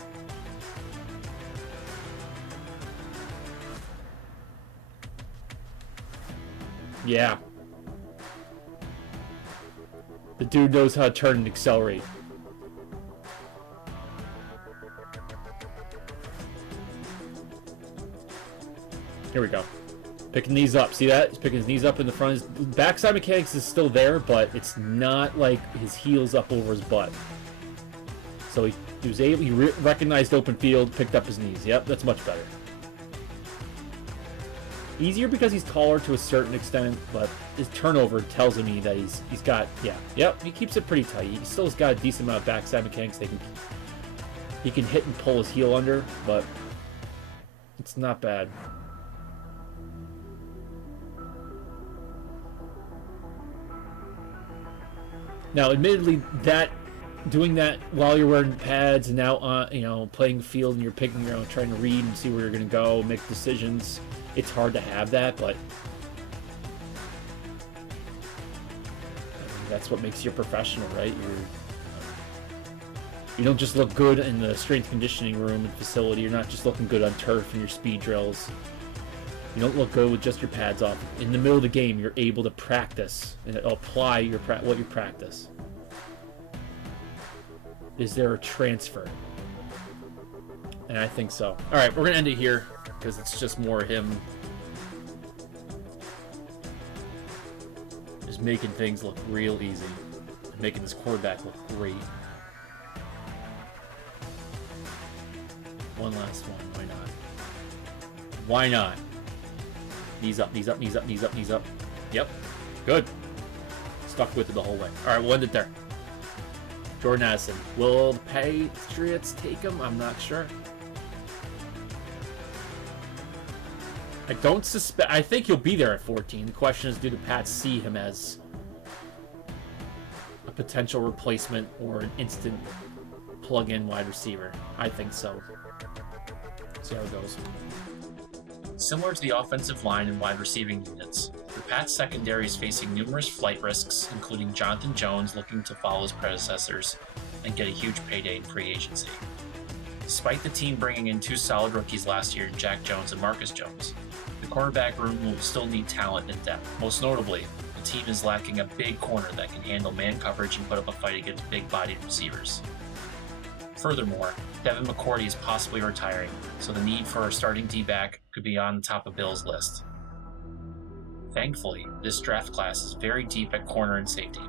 Yeah. The dude knows how to turn and accelerate. Here we go. Picking these up. See that? He's picking his knees up in the front. His backside mechanics is still there, but it's not like his heels up over his butt. So he recognized open field, picked up his knees. Yep, that's much better. Easier because he's taller to a certain extent, but his turnover tells me that he's got, yep, he keeps it pretty tight. He still's got a decent amount of backside mechanics. He can hit and pull his heel under, but it's not bad. Now, admittedly, doing that while you're wearing pads and now playing the field and you're picking your own, trying to read and see where you're going to go, make decisions. It's hard to have that, but that's what makes you a professional, right? You don't just look good in the strength conditioning room and facility. You're not just looking good on turf and your speed drills. You don't look good with just your pads off. In the middle of the game, you're able to practice and apply what you practice. Is there a transfer? And I think so. All right, we're going to end it here because it's just more him just making things look real easy. Making this quarterback look great. One last one. Why not? Why not? Knees up, knees up, knees up, knees up, knees up. Yep. Good. Stuck with it the whole way. All right, we'll end it there. Jordan Addison. Will the Patriots take him? I'm not sure. I don't suspect. I think he'll be there at 14. The question is, do the Pats see him as a potential replacement or an instant plug-in wide receiver? I think so. See how it goes. Similar to the offensive line and wide receiving units, the Pats secondary is facing numerous flight risks, including Jonathan Jones looking to follow his predecessors and get a huge payday in free agency. Despite the team bringing in 2 solid rookies last year, Jack Jones and Marcus Jones, the cornerback room will still need talent and depth. Most notably, the team is lacking a big corner that can handle man coverage and put up a fight against big-bodied receivers. Furthermore, Devin McCourty is possibly retiring, so the need for a starting D-back could be on the top of Bill's list. Thankfully, this draft class is very deep at corner and safety.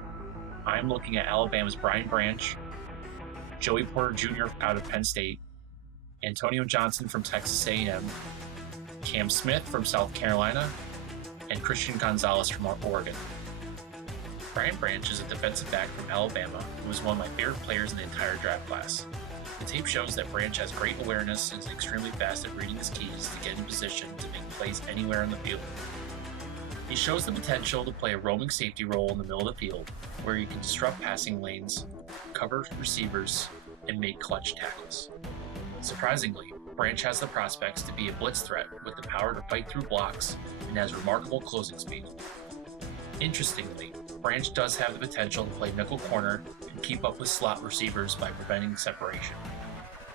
I'm looking at Alabama's Brian Branch, Joey Porter Jr. out of Penn State, Antonio Johnson from Texas A&M, Cam Smith from South Carolina, and Christian Gonzalez from Oregon. Brian Branch is a defensive back from Alabama who was one of my favorite players in the entire draft class. The tape shows that Branch has great awareness and is extremely fast at reading his keys to get in position to make plays anywhere on the field. He shows the potential to play a roaming safety role in the middle of the field, where he can disrupt passing lanes, cover receivers, and make clutch tackles. Surprisingly, Branch has the prospects to be a blitz threat with the power to fight through blocks and has remarkable closing speed. Interestingly, Branch does have the potential to play nickel corner and keep up with slot receivers by preventing separation.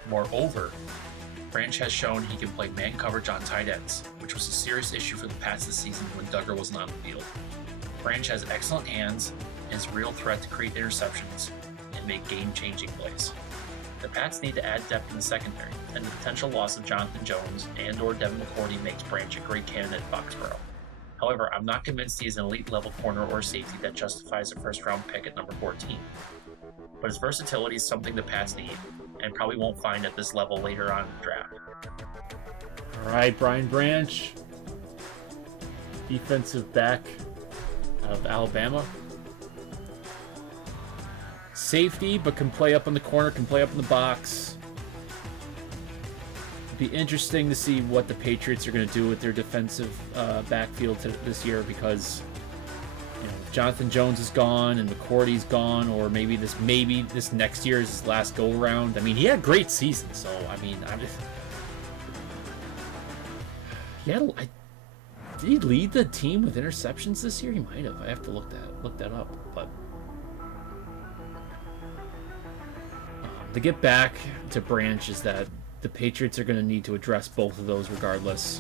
Moreover, Branch has shown he can play man coverage on tight ends, which was a serious issue for the Pats this season when Duggar wasn't on the field. Branch has excellent hands and is a real threat to create interceptions and make game-changing plays. The Pats need to add depth in the secondary, and the potential loss of Jonathan Jones and/or Devin McCourty makes Branch a great candidate at Foxborough. However, I'm not convinced he is an elite-level corner or safety that justifies a first-round pick at number 14. But his versatility is something the Pats need, and probably won't find at this level later on in the draft. All right, Brian Branch, defensive back out of Alabama. Safety, but can play up in the corner, can play up in the box. It'd be interesting to see what the Patriots are going to do with their defensive backfield this year, because if Jonathan Jones is gone and McCourty's gone, or maybe this next year is his last go around. I mean, he had a great season, so I mean, did he lead the team with interceptions this year? He might have. I have to look that up. But to get back to Branch is that the Patriots are going to need to address both of those regardless.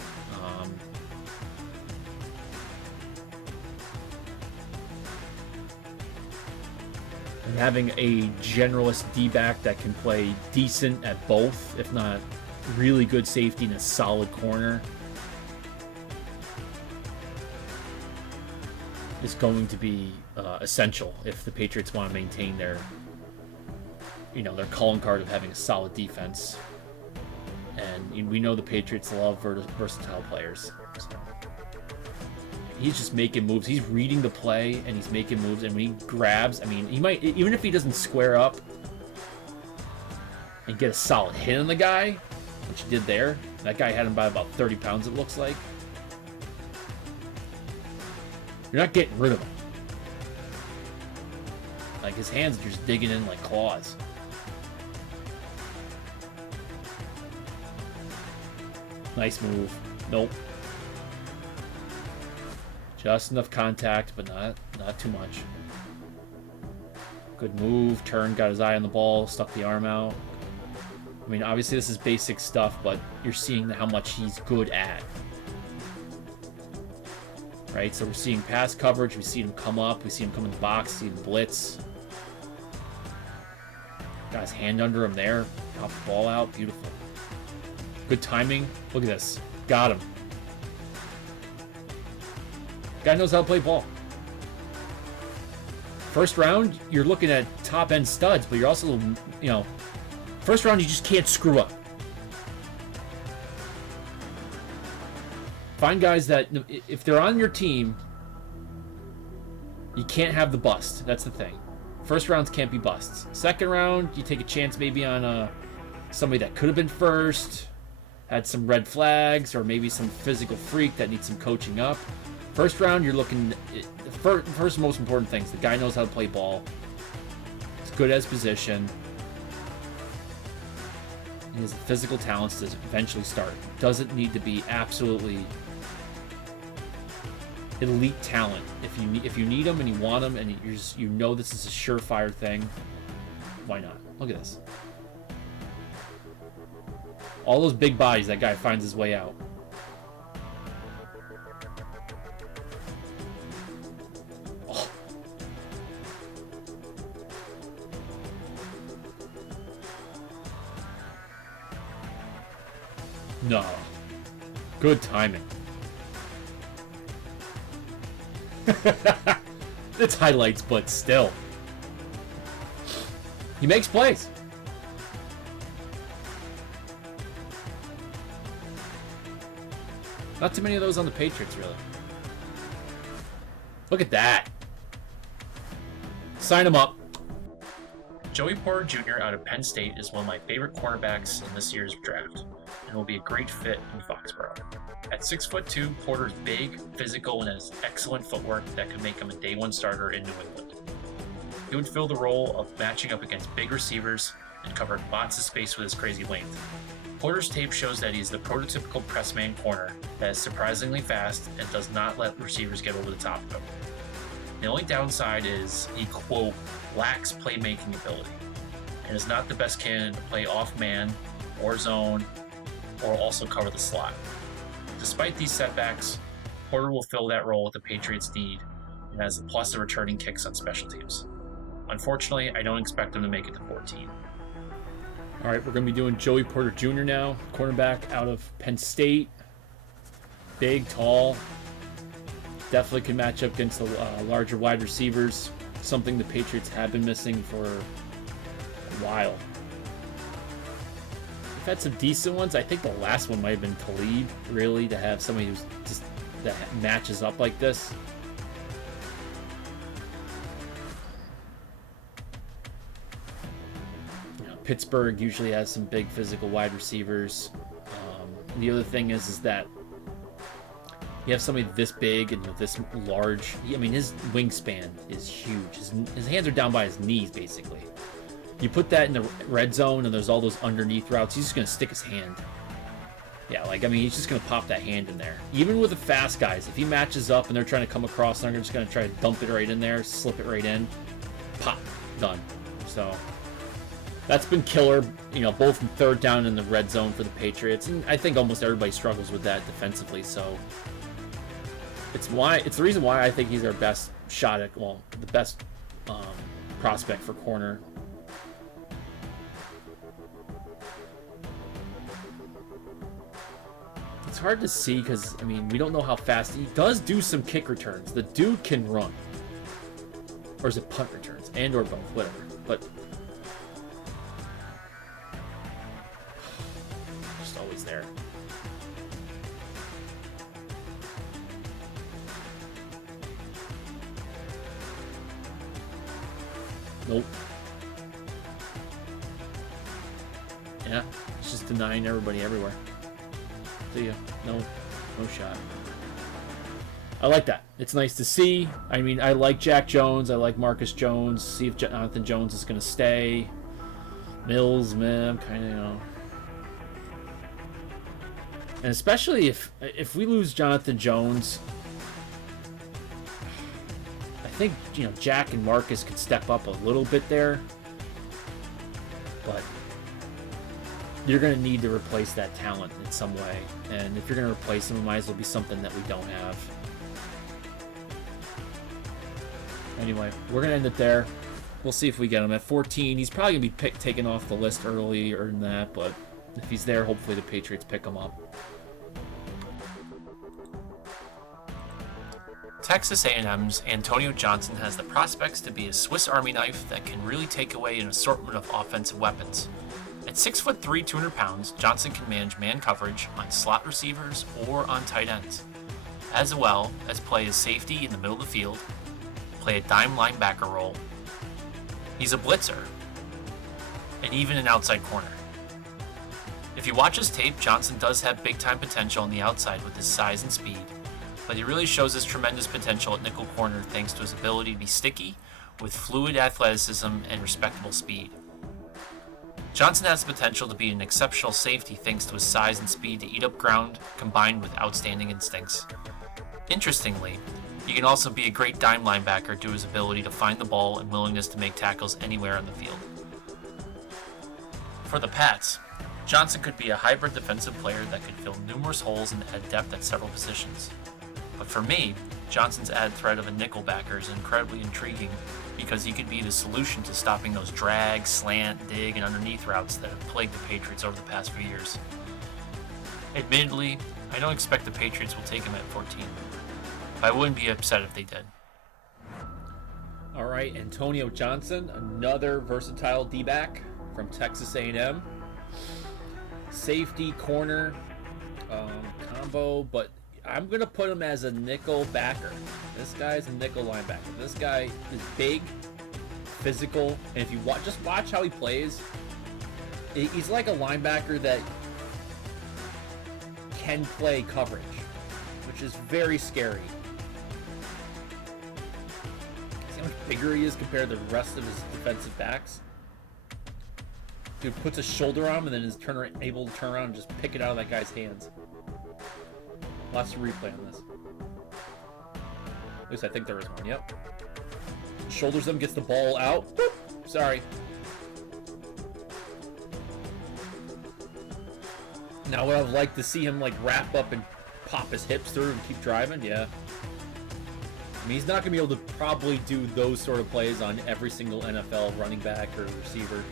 And having a generalist D-back that can play decent at both, if not really good safety and a solid corner, is going to be essential if the Patriots want to maintain their calling card of having a solid defense. And we know the Patriots love versatile players. So he's just making moves. He's reading the play and he's making moves. And when he grabs, I mean, he might, even if he doesn't square up and get a solid hit on the guy, which he did there. That guy had him by about 30 pounds, it looks like. You're not getting rid of him. Like, his hands are just digging in like claws. Nice move. Nope. Just enough contact, but not too much. Good move. Turn, got his eye on the ball, stuck the arm out. I mean, obviously this is basic stuff, but you're seeing how much he's good at. right? So we're seeing pass coverage, we see him come up, we see him come in the box, see him blitz. Got his hand under him there, pop the ball out, beautiful. Good timing. Look at this. Got him. Guy knows how to play ball. First round, you're looking at top-end studs, but you're also, you know, first round, you just can't screw up. Find guys that, if they're on your team, you can't have the bust. That's the thing. First rounds can't be busts. Second round, you take a chance maybe on somebody that could have been first, had some red flags, or maybe some physical freak that needs some coaching up. First round, you're looking, first most important things, the guy knows how to play ball. He's good at his position. He has the physical talents to eventually start. Doesn't need to be absolutely elite talent. If you need him and you want him and you know this is a surefire thing, why not? Look at this. All those big bodies, that guy finds his way out. Oh. No. Good timing. It's highlights, but still. He makes plays. Not too many of those on the Patriots, really. Look at that. Sign him up. Joey Porter Jr. out of Penn State is one of my favorite cornerbacks in this year's draft, and will be a great fit in Foxborough. At 6'2", Porter's big, physical, and has excellent footwork that could make him a day one starter in New England. He would fill the role of matching up against big receivers and cover lots of space with his crazy length. Porter's tape shows that he's the prototypical press man corner that is surprisingly fast and does not let receivers get over the top of him. The only downside is he, quote, lacks playmaking ability and is not the best candidate to play off man or zone or also cover the slot. Despite these setbacks, Porter will fill that role the Patriots need and has the plus of returning kicks on special teams. Unfortunately, I don't expect him to make it to 14. All right, we're going to be doing Joey Porter Jr. now, cornerback out of Penn State. Big, tall. Definitely can match up against the larger wide receivers, something the Patriots have been missing for a while. We've had some decent ones. I think the last one might have been Talib, really, to have somebody who's just that matches up like this. Pittsburgh usually has some big physical wide receivers. The other thing is that you have somebody this big and this large. I mean, his wingspan is huge. His hands are down by his knees, basically. You put that in the red zone and there's all those underneath routes, he's just going to stick his hand. Yeah, he's just going to pop that hand in there. Even with the fast guys, if he matches up and they're trying to come across, they're just going to try to dump it right in there, slip it right in, pop, done. So that's been killer, both in third down and the red zone for the Patriots. And I think almost everybody struggles with that defensively. So it's the reason why I think he's our best shot at, the best prospect for corner. It's hard to see because, we don't know how fast he does do some kick returns. The dude can run. Or is it punt returns? And or both, whatever. But just always there. Nope. Yeah, it's just denying everybody everywhere. See ya. No shot. I like that. It's nice to see. I like Jack Jones. I like Marcus Jones. See if Jonathan Jones is going to stay. Mills, man, kind of, And especially if we lose Jonathan Jones, I think, Jack and Marcus could step up a little bit there. But you're going to need to replace that talent in some way. And if you're going to replace him, it might as well be something that we don't have. Anyway, we're going to end it there. We'll see if we get him at 14. He's probably going to be taken off the list earlier than that, but if he's there, hopefully the Patriots pick him up. Texas A&M's Antonio Johnson has the prospects to be a Swiss Army knife that can really take away an assortment of offensive weapons. At 6'3", 200 pounds, Johnson can manage man coverage on slot receivers or on tight ends, as well as play as safety in the middle of the field, play a dime linebacker role. He's a blitzer, and even an outside corner. If you watch his tape, Johnson does have big-time potential on the outside with his size and speed, but he really shows his tremendous potential at nickel corner thanks to his ability to be sticky with fluid athleticism and respectable speed. Johnson has the potential to be an exceptional safety thanks to his size and speed to eat up ground combined with outstanding instincts. Interestingly, he can also be a great dime linebacker due to his ability to find the ball and willingness to make tackles anywhere on the field. For the Pats, Johnson could be a hybrid defensive player that could fill numerous holes and add depth at several positions. But for me, Johnson's added threat of a nickel backer is incredibly intriguing because he could be the solution to stopping those drag, slant, dig, and underneath routes that have plagued the Patriots over the past few years. Admittedly, I don't expect the Patriots will take him at 14, but I wouldn't be upset if they did. All right, Antonio Johnson, another versatile D-back from Texas A&M. Safety, corner, combo, but I'm going to put him as a nickel backer. This guy's a nickel linebacker. This guy is big, physical, and if you just watch how he plays, he's like a linebacker that can play coverage, which is very scary. See how much bigger he is compared to the rest of his defensive backs? Dude puts a shoulder on him and then is able to turn around and just pick it out of that guy's hands. Lots of replay on this. At least I think there is one. Yep. Shoulders him, gets the ball out. Boop. Sorry. Now would I like to see him like wrap up and pop his hips through and keep driving? Yeah. I mean, he's not going to be able to probably do those sort of plays on every single NFL running back or receiver,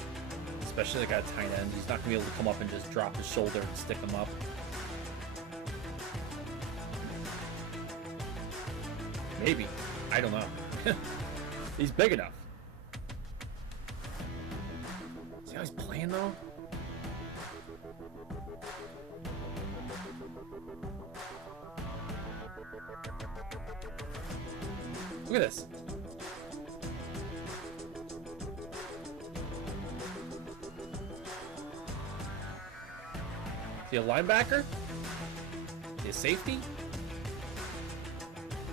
especially like at a tight end. He's not going to be able to come up and just drop his shoulder and stick him up. Maybe. I don't know. He's big enough. See how he's playing, though? Look at this. Is he a linebacker? Is he a safety?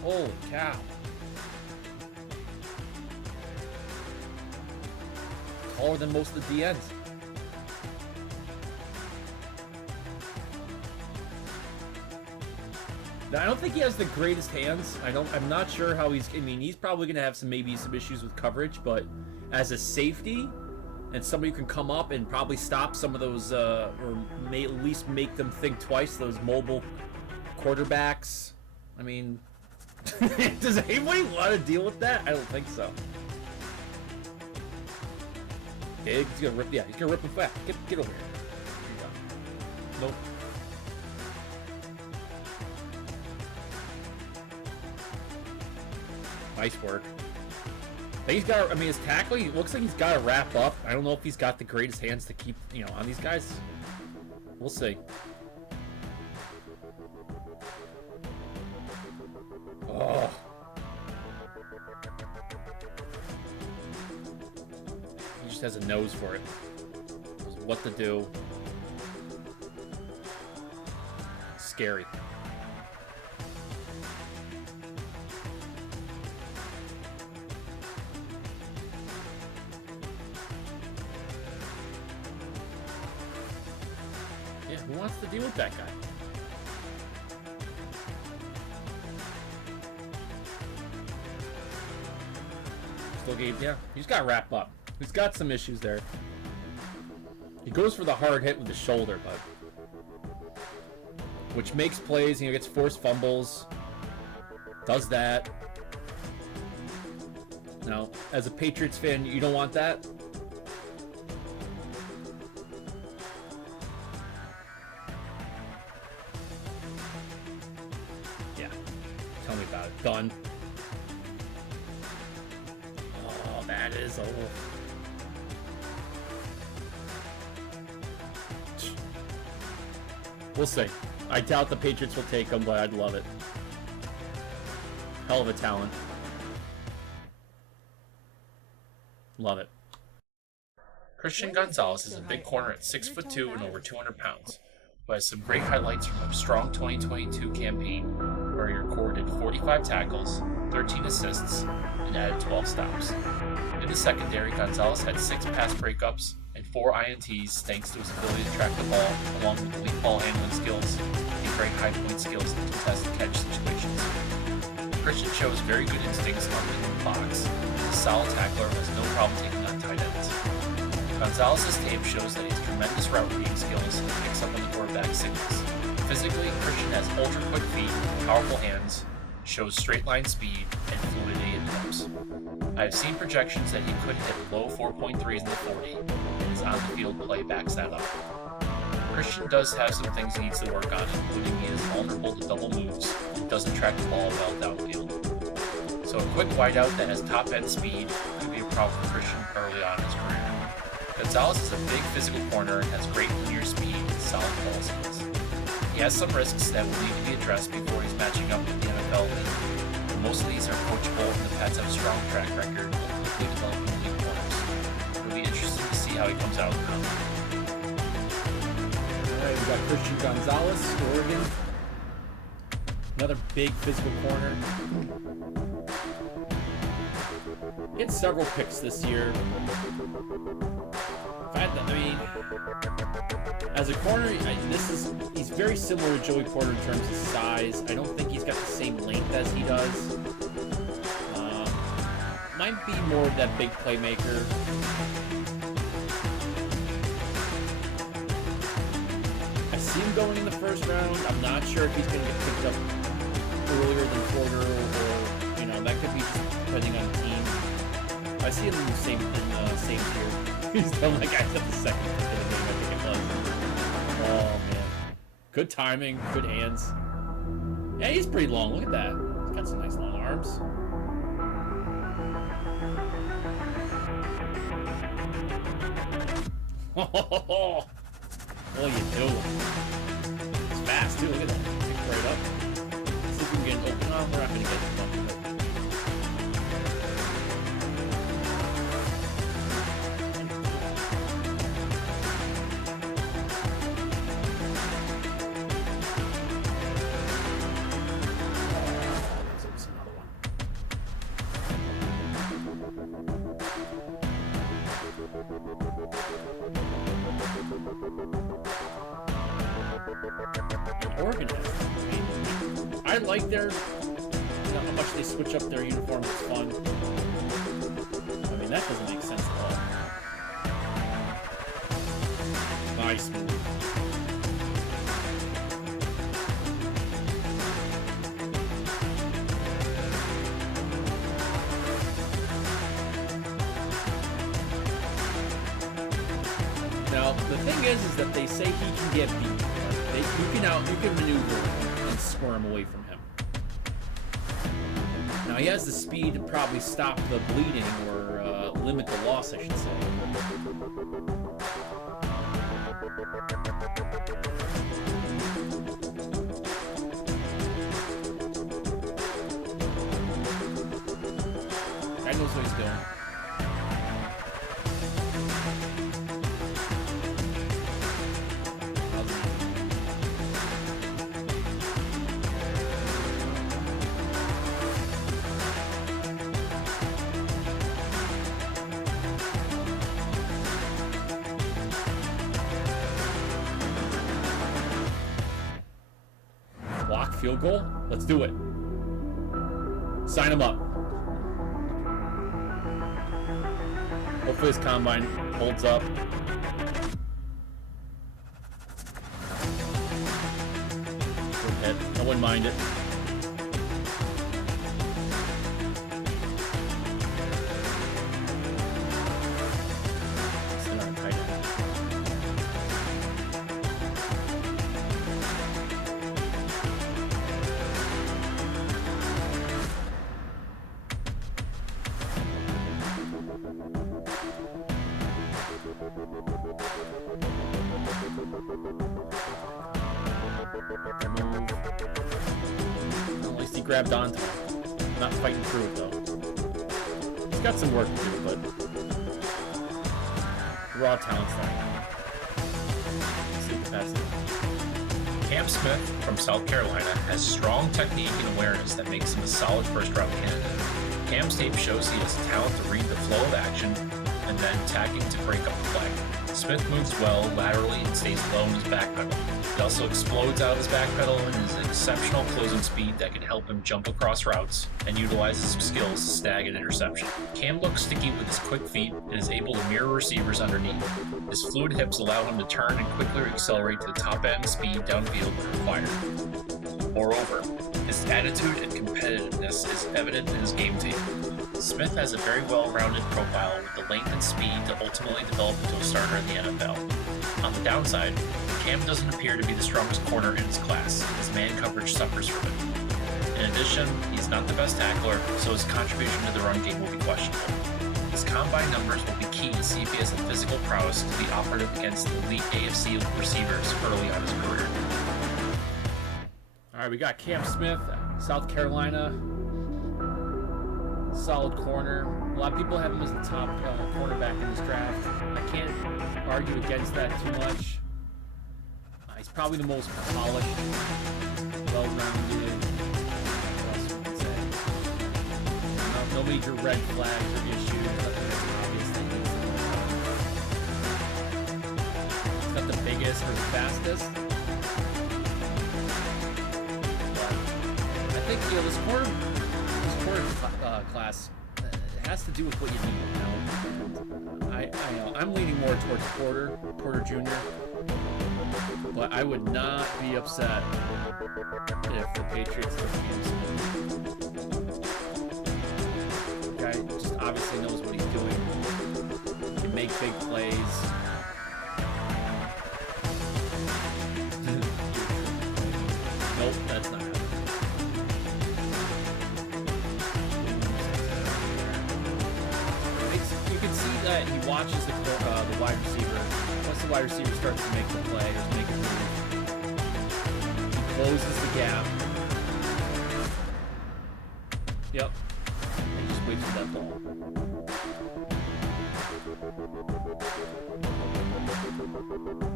Holy cow. Taller than most of the DNs. Now, I don't think he has the greatest hands. I'm not sure how he's... I mean, he's probably going to have some issues with coverage, but as a safety and somebody who can come up and probably stop some of those, or may at least make them think twice, those mobile quarterbacks. I mean... Does anybody want to deal with that? I don't think so. Okay, he's gonna rip. Yeah, he's gonna rip him fast. Get over here. Nope. Nice work. He's got. I mean, his tackling. He looks like he's got to wrap up. I don't know if he's got the greatest hands to keep, on these guys. We'll see. Oh. He just has a nose for it. Knows what to do. Scary. Yeah, who wants to deal with that guy? Yeah, he's got to wrap up. He's got some issues there. He goes for the hard hit with the shoulder, but which makes plays. Gets forced fumbles. Does that. Now, as a Patriots fan, you don't want that? Yeah. Tell me about it. Done. Oh, that is a little... We'll see. I doubt the Patriots will take him, but I'd love it. Hell of a talent. Love it. Christian Gonzalez is a big corner at 6'2" and over 200 pounds, who has some great highlights from a strong 2022 campaign where he recorded 45 tackles, 13 assists, and added 12 stops. In the secondary, Gonzalez had 6 pass breakups and 4 INTs thanks to his ability to track the ball, along with elite ball handling skills and great high point skills in contested catch situations. Christian shows very good instincts on the box. He's a solid tackler and has no problem taking on tight ends. Gonzalez's tape shows that he has tremendous route reading skills and picks up on the quarterback signals. Physically, Christian has ultra quick feet, powerful hands, shows straight line speed, and fluidity in jumps. I have seen projections that he could hit low 4.3s in the 40, and his on-the-field play backs that up. Christian does have some things he needs to work on, including he is vulnerable to double moves and doesn't track the ball well downfield. So a quick wideout that has top-end speed could be a problem for Christian early on in his career. Gonzalez is a big physical corner and has great linear speed and solid ball skills. He has some risks that will need to be addressed before he's matching up with the NFL league, but most of these are coachable and the Pats have a strong track record of quickly developing elite corners. It'll be interesting to see how he comes out now. Alright, we got Christian Gonzalez, Oregon. Another big physical corner. He had several picks this year. As a corner, he's very similar to Joey Porter in terms of size. I don't think he's got the same length as he does. Might be more of that big playmaker. I see him going in the first round. I'm not sure if he's going to get picked up earlier than Porter, or that could be just depending on the team. I see him in the same tier. He's telling that guy's at the second pick of the game, I think it was. Oh man, good timing, good hands. Yeah, he's pretty long. Look at that. He's got some nice long arms. Oh, what are you doing? It's fast too. Look at that. Pick right up. Let's see if we can get an open arm. We're not going to get it. Oregon has. I like their, how much they switch up their uniforms. It's fun. I mean, that doesn't make sense at all. Nice move. Now, the thing is that they say he can get beat. You can maneuver and squirm away from him. Now, he has the speed to probably stop the bleeding or limit the loss, I should say. Guy knows what he's doing. Field goal? Let's do it. Sign him up. Hopefully his combine holds up. Good hit. I wouldn't mind it. grabbed onto him. Not fighting through it, though. He's got some work to do, but raw talent's there. See the best. Cam Smith from South Carolina has strong technique and awareness that makes him a solid first-round candidate. Cam's tape shows he has talent to read the flow of action and then tacking to break up the play. Smith moves well laterally and stays low in his back pedal. He also explodes out of his back pedal and has an exceptional closing speed that can help him jump across routes and utilizes some skills to snag an interception. Cam looks sticky with his quick feet and is able to mirror receivers underneath. His fluid hips allow him to turn and quickly accelerate to the top end speed downfield when required. Moreover, his attitude and competitiveness is evident in his game tape. Smith has a very well-rounded profile with the length and speed to ultimately develop into a starter in the NFL. On the downside, Cam doesn't appear to be the strongest corner in his class. His man coverage suffers from it. In addition, he's not the best tackler, so his contribution to the run game will be questionable. His combine numbers will be key to see if he has the physical prowess to be operative against the elite AFC receivers early on in his career. All right, we got Cam Smith, South Carolina. Solid corner. A lot of people have him as the top cornerback in this draft. I can't argue against that too much. He's probably the most polished, well-rounded. What else would you say? No major red flags or issues. Nothing that's obvious. He's not the biggest or the fastest. But I think this corner class has to do with what you need. I know I'm leaning more towards Porter Jr., but I would not be upset if the Patriots took him. The guy just obviously knows what he's doing. He can make big plays. Nope, that's not happening. That he watches the wide receiver. Once the wide receiver starts to make the play or make a move, he closes the gap. Yep. And he just waits for that ball.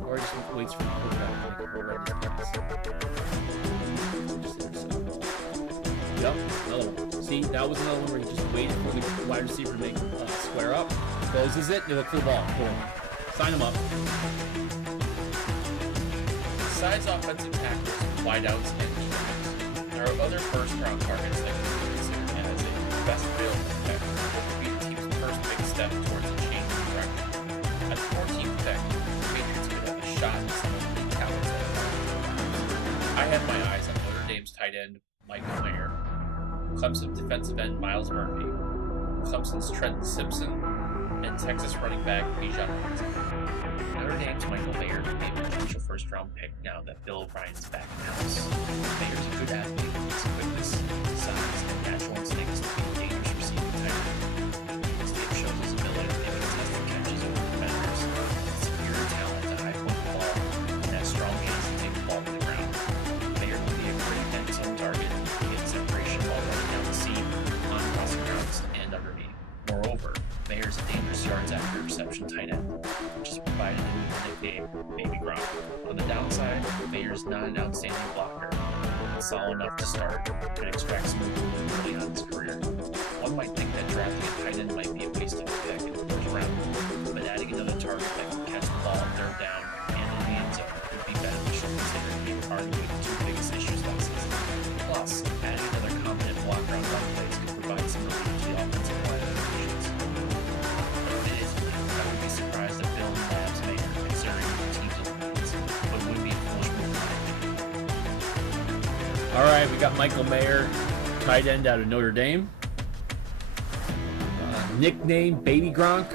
Or he just waits for the quarterback to make a horrendous pass. Just intercept. Yep, another one. See, that was another one where he just waited for the wide receiver to make square up. Closes it, they look for the ball. Boom. Sign him up. Besides offensive tackles, wideouts, and defense, there are other first-round targets that can be considered as a best available pick, which would be the team's first big step towards a change of direction. At the 14th pick, the Patriots could have a shot at some of the elite talents at the I have my eyes on Notre Dame's tight end, Michael Mayer, Clemson defensive end, Miles Murphy, Clemson's Trenton Simpson, and Texas running back Bijan Robinson. Notre Dame's Michael Mayer could be a potential first-round pick now that Bill O'Brien's back in house. Mayer's a good athlete with his quickness, size, and natural instincts to be a dangerous receiving tight end. His tape shows his ability to make contested catches over defenders, superior talent to high point the ball, and has strong hands to take the ball to the ground. Mayer will be a great end zone target to get separation while running down the seam, on crossing routes, and underneath. Moreover, Mayer's a dangerous yards after reception tight end, which is provided him with the nickname Baby Gronk. On the downside, Mayer's not an outstanding blocker, but solid enough to start and extract some movement early on in his career. One might think that drafting a tight end might be a waste of a pick in the first round, but adding another target that can catch the ball on third down and in the end zone would be beneficial considering being arguably the two biggest issues last season. Plus, adding another competent blocker on run plays could provide some relief to the offensive line. Surprised that Bill and Labs Mayer considering the team's opponents, but it would be a foolish move. All right, we got Michael Mayer, tight end out of Notre Dame. Nickname Baby Gronk.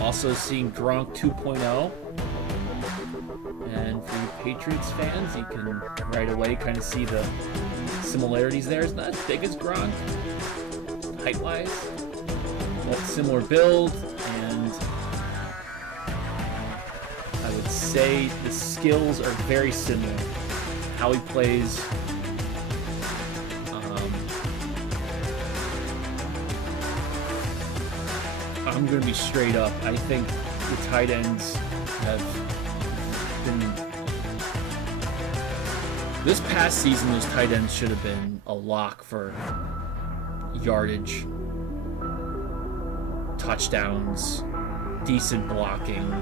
Also seeing Gronk 2.0. And for you Patriots fans, you can right away kind of see the similarities there. It's not as big as Gronk, height-wise, but similar build, and I would say the skills are very similar. How he plays, I'm going to be straight up. I think the tight ends have been... This past season, those tight ends should have been a lock for yardage, touchdowns, decent blocking.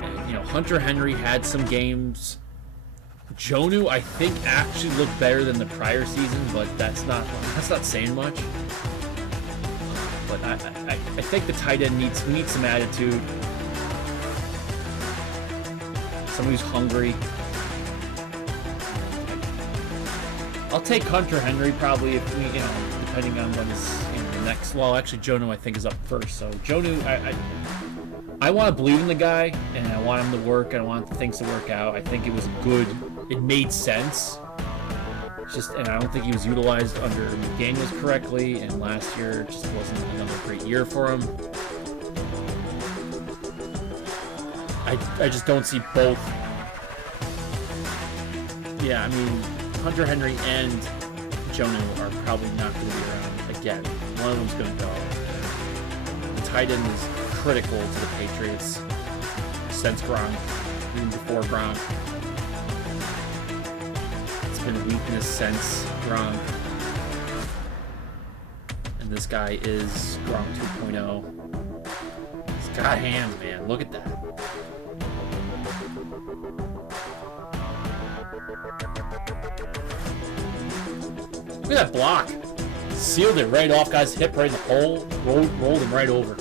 And, you know, Hunter Henry had some games. Jonnu, I think, actually looked better than the prior season, but that's not saying much. But I think the tight end needs some attitude. Somebody who's hungry. I'll take Hunter Henry probably if we, you know, depending on what is the next. Well, actually, Jonnu I think is up first. So Jonnu, I want to believe in the guy, and I want him to work, and I want things to work out. I think it was good. It made sense. And I don't think he was utilized under McDaniels correctly, and last year just wasn't another great year for him. I just don't see both. Yeah, I mean, Hunter Henry and Jonnu are probably not going to be around again. One of them's going to go. The tight end is critical to the Patriots since Gronk, even before Gronk. It's been a weakness since Gronk. And this guy is Gronk 2.0. He's got hands, man. Look at that. Look at that block. Sealed it right off, guy's hip right in the hole. Rolled him right over.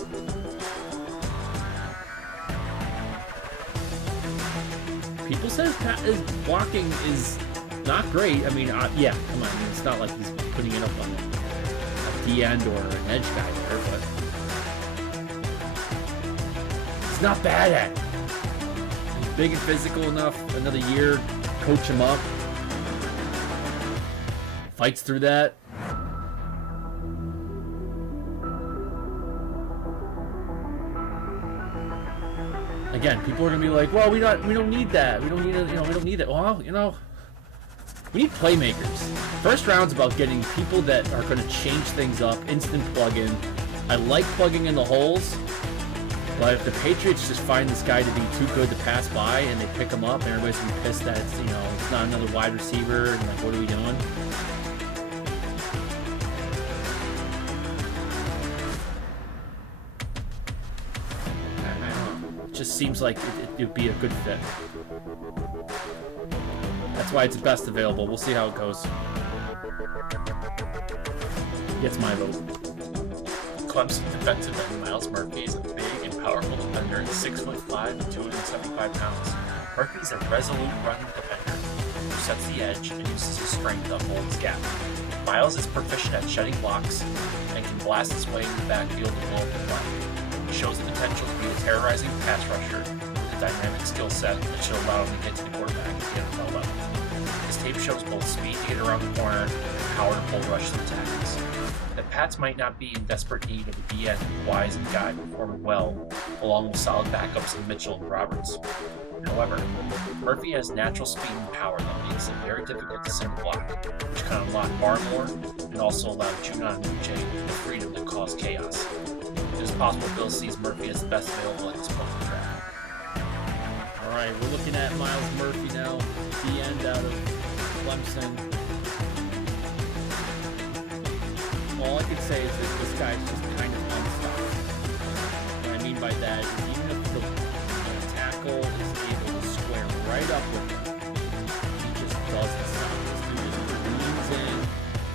People say his blocking is not great. I mean, yeah, come on. I mean, it's not like he's putting it up on a D end or an edge guy there, but he's not bad at it. He's big and physical enough. Another year, coach him up. Fights through that. Again, people are gonna be like, "Well, we don't need that. We don't need it. You know, we don't need it." Well, you know, we need playmakers. First round's about getting people that are gonna change things up, instant plug-in. I like plugging in the holes, but if the Patriots just find this guy to be too good to pass by and they pick him up, and everybody's gonna be pissed that it's, you know, it's not another wide receiver, and like, what are we doing? Just seems like it would be a good fit. That's why it's best available. We'll see how it goes. Gets my vote. Clemson defensive end Myles Murphy is a big and powerful defender at 6'5" and 275 pounds. Murphy is a resolute run defender who sets the edge and uses his strength to hold his gap. Myles is proficient at shedding blocks and can blast his way into the backfield and blow up the run. He shows the potential to be a terrorizing pass rusher with a dynamic skill set that should allow him to get to the quarterback at the NFL level. His tape shows both speed to get around the corner and power to pull rush through tackles. The Pats might not be in desperate need of a D-end wise and guy performing well, along with solid backups in Mitchell and Roberts. However, Murphy has natural speed and power that makes it very difficult to single block, which can unlock Barmore and also allow Junan Uche the freedom to cause chaos. It is possible Bill sees Murphy as the best available at this point in the draft. Alright, we're looking at Myles Murphy now, the end out of Clemson. All I can say is that this guy's just kind of unstoppable. What I mean by that is even if the tackle is able to square right up with him, he just doesn't stop. This dude just leans in,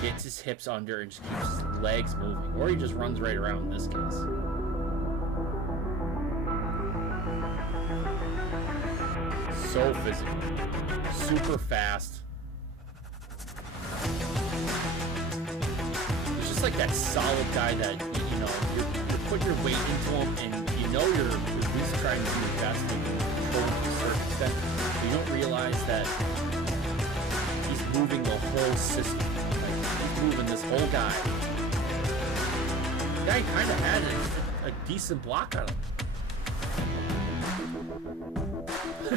gets his hips under, and just keeps his legs moving. Or he just runs right around in this case. So physical. Super fast. It's just like that solid guy that, you know, you're putting your weight into him, and you know you're at least trying to do your best to control him to a certain extent. But you don't realize that he's moving the whole system. He's moving this whole guy. The guy kind of had a decent block on him.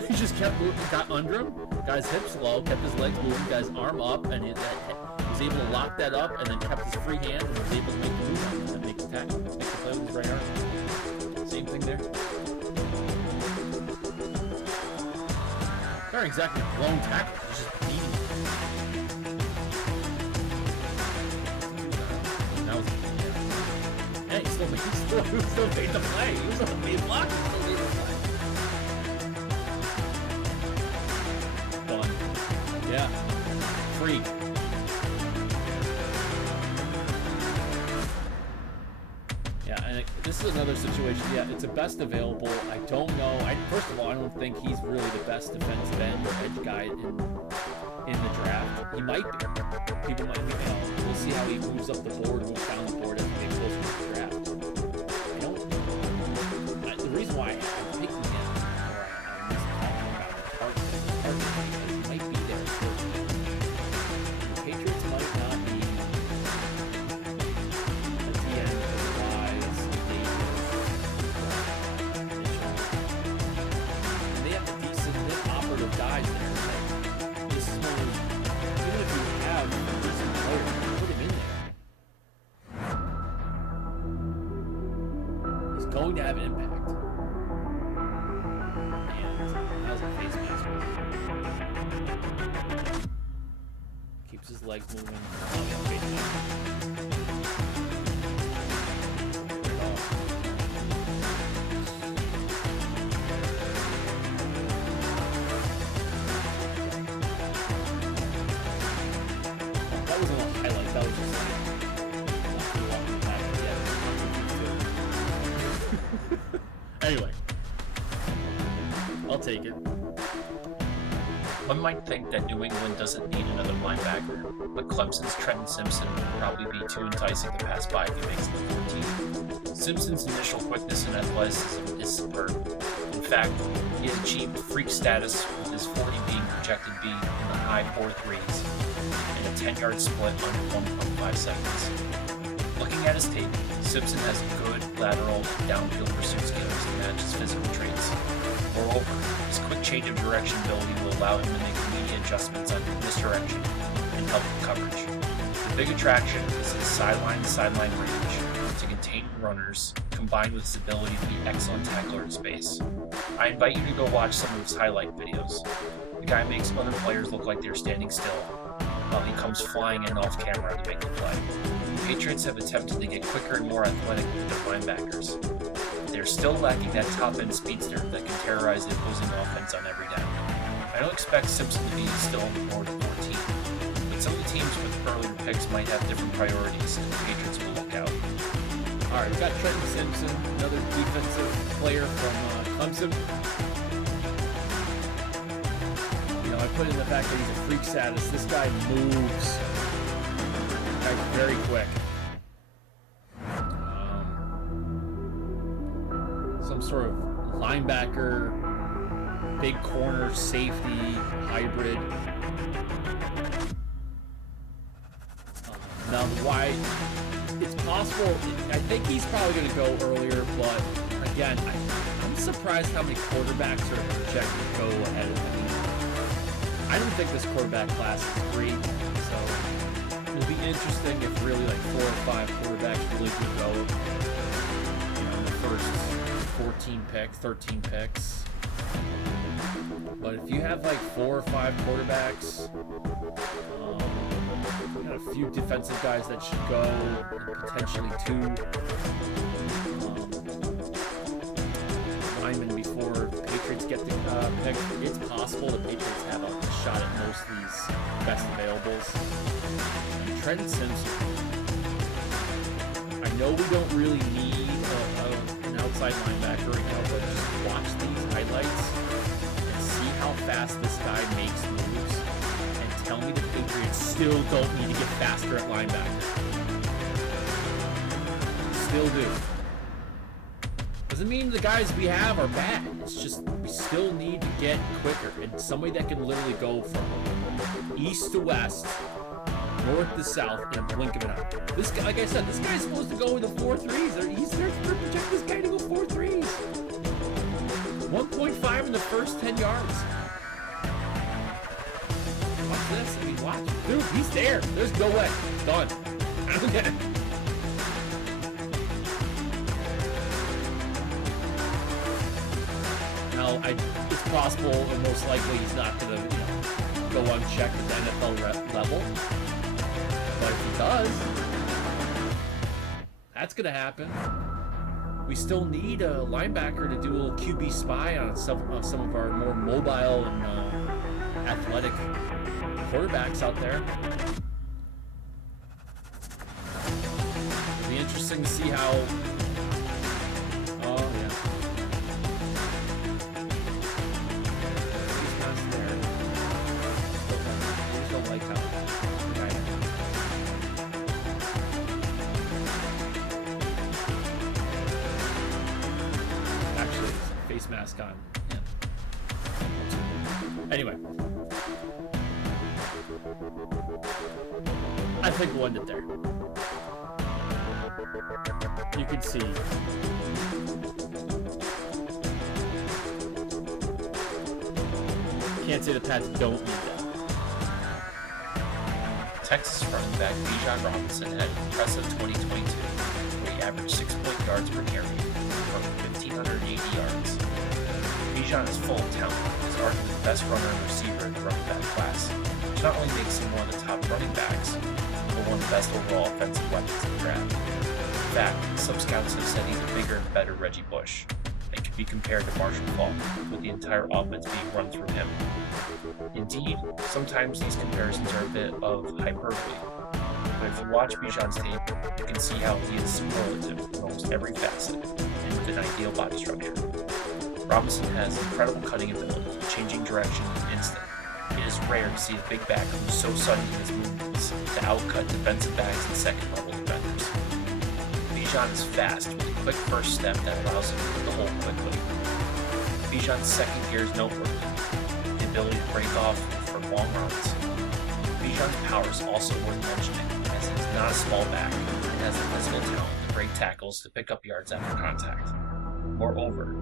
He just kept moving, got under him, got his hips low, kept his legs moving, got his arm up, and his was able to lock that up and then kept his free hand and was able to make the move on that, make the tackle, make the play with his right arm. Same thing there. Not exactly a blown tackle, he's just beating. That was hey, he still made the play. He was on the main block, he still made the play. Done. Yeah. Freak. Yeah, and this is another situation. Yeah, it's a best available. I don't know. First of all, I don't think he's really the best defensive end or edge guy in the draft. He might be. People might be. We'll see how he moves up the board, moves down the board as we get closer to the draft. The reason why I'm picking him, or I'm just talking about a target, because he might be there. The Patriots might not be a DN wise, and they have a decent, operative guys there. This is one of those, even if you have a decent player, put him in there. He's going to have an impact. Keeps his legs moving. That wasn't a highlight, that was just walking back. Yeah, anyway. I'll take it. One might think that New England doesn't need another linebacker, but Clemson's Trenton Simpson would probably be too enticing to pass by if he makes the 14. Simpson's initial quickness and athleticism is superb. In fact, he has achieved freak status with his 40 being projected to be in the high 4.3s and a 10-yard split under 1.5 seconds. Looking at his tape, Simpson has good lateral and downfield pursuit skills to match his physical traits. Moreover, his quick change of direction ability will allow him to make immediate adjustments on misdirection and help with coverage. The big attraction is his sideline-to-sideline range to contain runners, combined with his ability to be an excellent tackler in space. I invite you to go watch some of his highlight videos. The guy makes other players look like they're standing still, while he comes flying in off camera to make the play. The Patriots have attempted to get quicker and more athletic with their linebackers. They're still lacking that top-end speedster that can terrorize the opposing offense on every down. I don't expect Simpson to be still on the board at 14, but some of the teams with earlier picks might have different priorities, and the Patriots will look out. All right, we've got Trenton Simpson, another defensive player from Clemson. You know, I put in the fact that he's a freak status. This guy moves. This guy's very quick. Some sort of linebacker, big corner, safety, hybrid. Now, why? It's possible. I think he's probably going to go earlier, but again, I'm surprised how many quarterbacks are projected to go ahead of him. I don't think this quarterback class is great, so it'll be interesting if really like 4 or 5 quarterbacks really do go, you know, in the first 14 picks, 13 picks. But if you have like 4 or 5 quarterbacks, you got a few defensive guys that should go, and potentially 2 linemen before the Patriots get the pick. It's possible the Patriots have a shot at most of these best availables. And Trenton Simpson, I know we don't really need an outside linebacker right now, but just watch these highlights and see how fast this guy makes moves, and tell me the Patriots still don't need to get faster at linebacker. Still do. Doesn't mean the guys we have are bad. It's just we still need to get quicker, and somebody that can literally go from east to west, north to south in a blink of an eye. This guy, like I said, this guy's supposed to go in the 4.3s. They're projecting this guy to go 4.3s. 1.5 in the first 10 yards. Watch this. I mean, watch. Dude, he's there. There's no way. Done. I don't get it. Now, it's possible, and most likely, he's not going to, go unchecked at the NFL level. But if he does, that's going to happen. We still need a linebacker to do a little QB spy on some of our more mobile and athletic quarterbacks out there. It'll be interesting to see how. Oh yeah. He's not there. I just don't like how. Face mask on. Yeah. Anyway, I think we'll end it there. You can see. Can't say the Pats don't need that. Texas running back Bijan Robinson had an impressive 2022, where he averaged 6 yards per carry from 1,580 yards. Bijan is full of talent. He's arguably the best runner and receiver in the running back class, which not only makes him one of the top running backs, but one of the best overall offensive weapons in the draft. In fact, some scouts have said he's a bigger and better Reggie Bush, and can be compared to Marshall Faulk, with the entire offense being run through him. Indeed, sometimes these comparisons are a bit of hyperbole, but if you watch Bijan's tape, you can see how he is superlative in almost every facet, and with an ideal body structure. Robinson has incredible cutting ability, changing direction in an instant. It is rare to see a big back who's so sudden in his movements to outcut defensive backs and second-level defenders. Bijan is fast with a quick first step that allows him to hit the hole quickly. Bijan's second gear is noteworthy, the ability to break off for long runs. Bijan's power is also worth mentioning, as he is not a small back and has the physical talent to break tackles to pick up yards after contact. Moreover,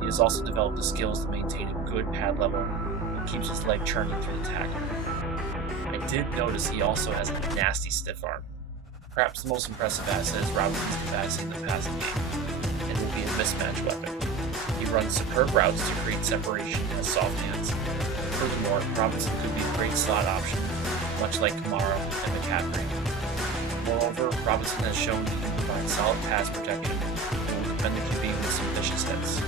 he has also developed the skills to maintain a good pad level and keeps his leg churning through the tackle. I did notice he also has a nasty stiff arm. Perhaps the most impressive asset is Robinson's capacity in the passing game, and will be a mismatch weapon. He runs superb routes to create separation and has soft hands. Furthermore, Robinson could be a great slot option, much like Kamara and McCaffrey. Moreover, Robinson has shown he can provide solid pass protection and will defend the QB with some vicious hits.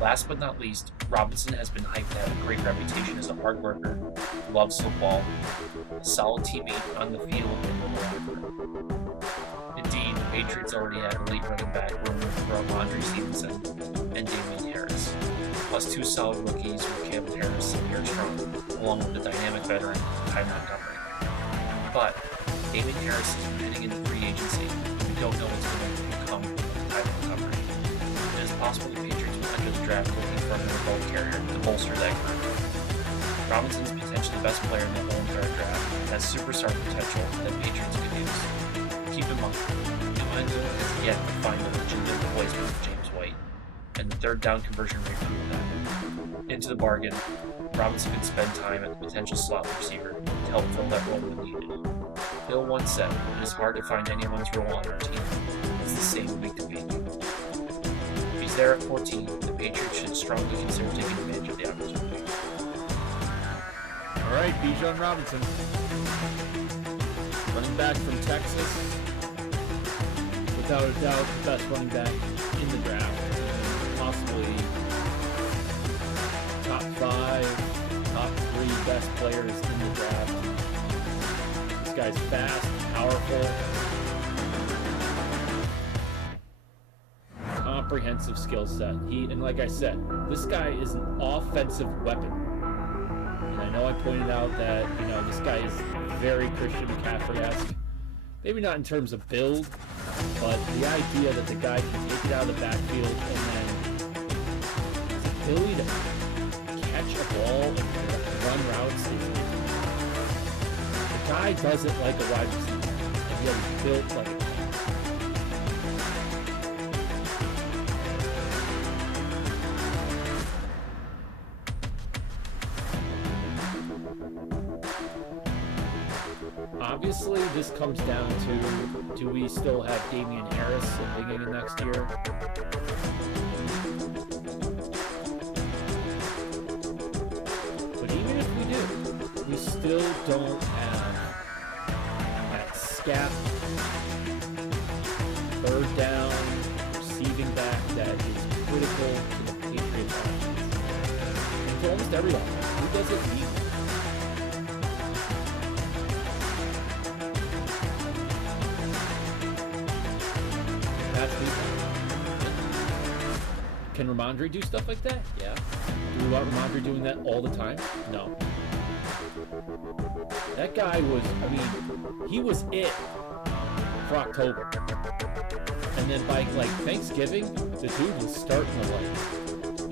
Last but not least, Robinson has been hyped to have a great reputation as a hard worker, loves football, a solid teammate on the field, and a locker. Indeed, the Patriots already have elite running back room from Ramondre Stevenson and Damian Harris, plus 2 solid rookies with Calvin Harris and Pierre Strong, along with the dynamic veteran Ty Montgomery. But Damian Harris is heading into free agency, and we don't know what's going to become of Ty Montgomery. It is possible the Patriots will enter the draft looking for another ball carrier to bolster that group. Robinson is potentially the best player in the whole entire draft and has superstar potential that Patriots could use. Keep in mind, New England has yet to find a legitimate replacement for James White, and the third down conversion rate proved that. Into the bargain, Robinson could spend time at the potential slot receiver to help fill that role when needed. Bill once said, "It is hard to find anyone's role on our team. It's the same week to week." If he's there at 14, the Patriots should strongly consider taking advantage of the opportunity. All right, Bijan Robinson, running back from Texas, without a doubt, the best running back in the draft, possibly top 5, top 3 best players in the draft. This guy's fast, powerful, comprehensive skill set. And like I said, this guy is an offensive weapon. And I know I pointed out that, this guy is very Christian McCaffrey-esque. Maybe not in terms of build, but the idea that the guy can take it out of the backfield and then his ability to catch a ball and run routes. The guy doesn't like a wide receiver, and yet he's built like a Obviously, this comes down to, do we still have Damian Harris at the beginning of next year? But even if we do, we still don't have that scat, third down, receiving back that is critical to the Patriots offense. And to almost every offense. Who does it need? Can Ramondre do stuff like that? Yeah. Do we want Ramondre doing that all the time? No. That guy was, he was it for October. And then by like Thanksgiving, the dude was starting to like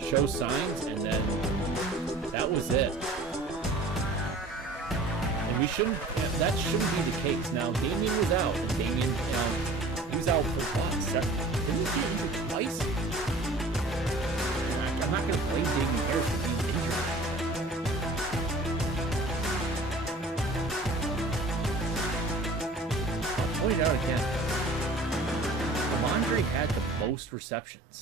show signs, and then that was it. And that shouldn't be the case. Now, Damian was out, and Damian, he was out for what? Didn't he get injured twice? I'm not going to blame Damian Harris for being injured. I'll point it out again. Ramondre had the most receptions.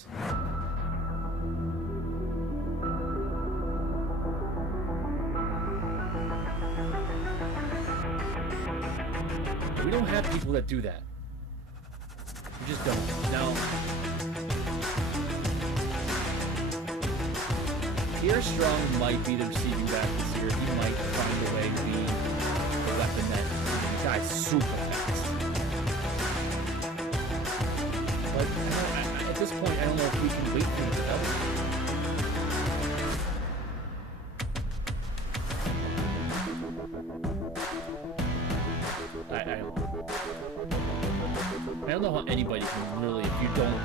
We don't have people that do that. We just don't. Now, Pierre Strong might be the receiving back this year. He might find a way to be the weapon that the guy's super fast. But at this point, I don't know if we can wait for him to develop. I don't know how anybody can really, if you don't.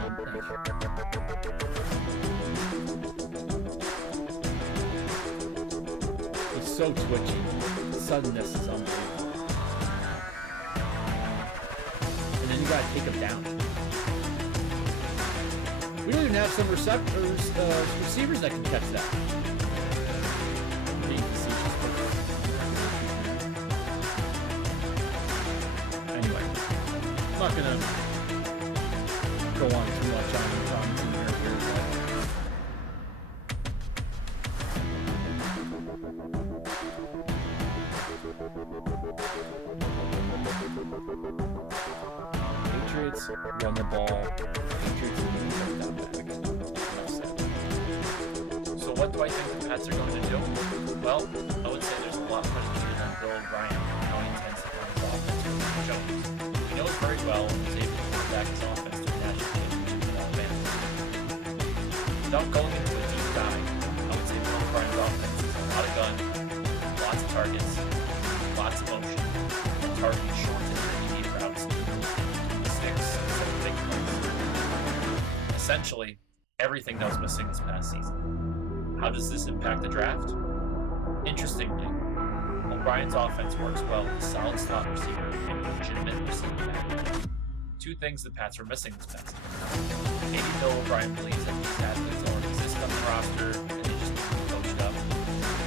He's so twitchy. Suddenness is unbelievable. And then you gotta take him down. We don't even have some receivers that can catch that. Anyway, I'm not gonna go on too much on Robinson here, Patriots run the ball. Patriots need to down back. So what do I think the Pats are going to do? Well, I would say there's a lot predicated on Bill O'Brien and how he intends to run his offense with Mac Jones. He knows very well and is able to bring back his offense to a national championship in Alabama. Without going into a deep dive, I would say Bill O'Brien's offense is a lot of gun, lots of targets, lots of motion, and targeting short and intermediate routes between the sticks instead of big plays. Essentially, everything that was missing this past season. How does this impact the draft? Interestingly, O'Brien's offense works well with a solid slot receiver and a legitimate receiving back. Two things the Pats were missing this past year. Maybe Bill O'Brien believes that these athletes already exist on the roster and they just need to be coached up.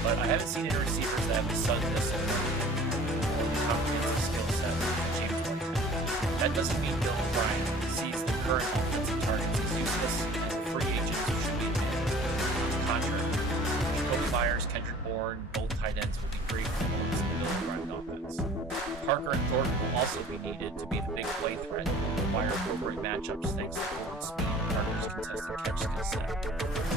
But I haven't seen any receivers that have the suddenness or the comprehensive skill set that James White had. That doesn't mean Bill O'Brien sees the current offensive targets as useless and free agents who should be admitted. On the contrary, Jacoby Myers, Kendrick Bourne, both tight ends will be great components of the Bill O'Brien offense. Parker and Thornton will also be needed to be the big play threat and require appropriate matchups thanks to Thornton's speed and Parker's contested catch skill set.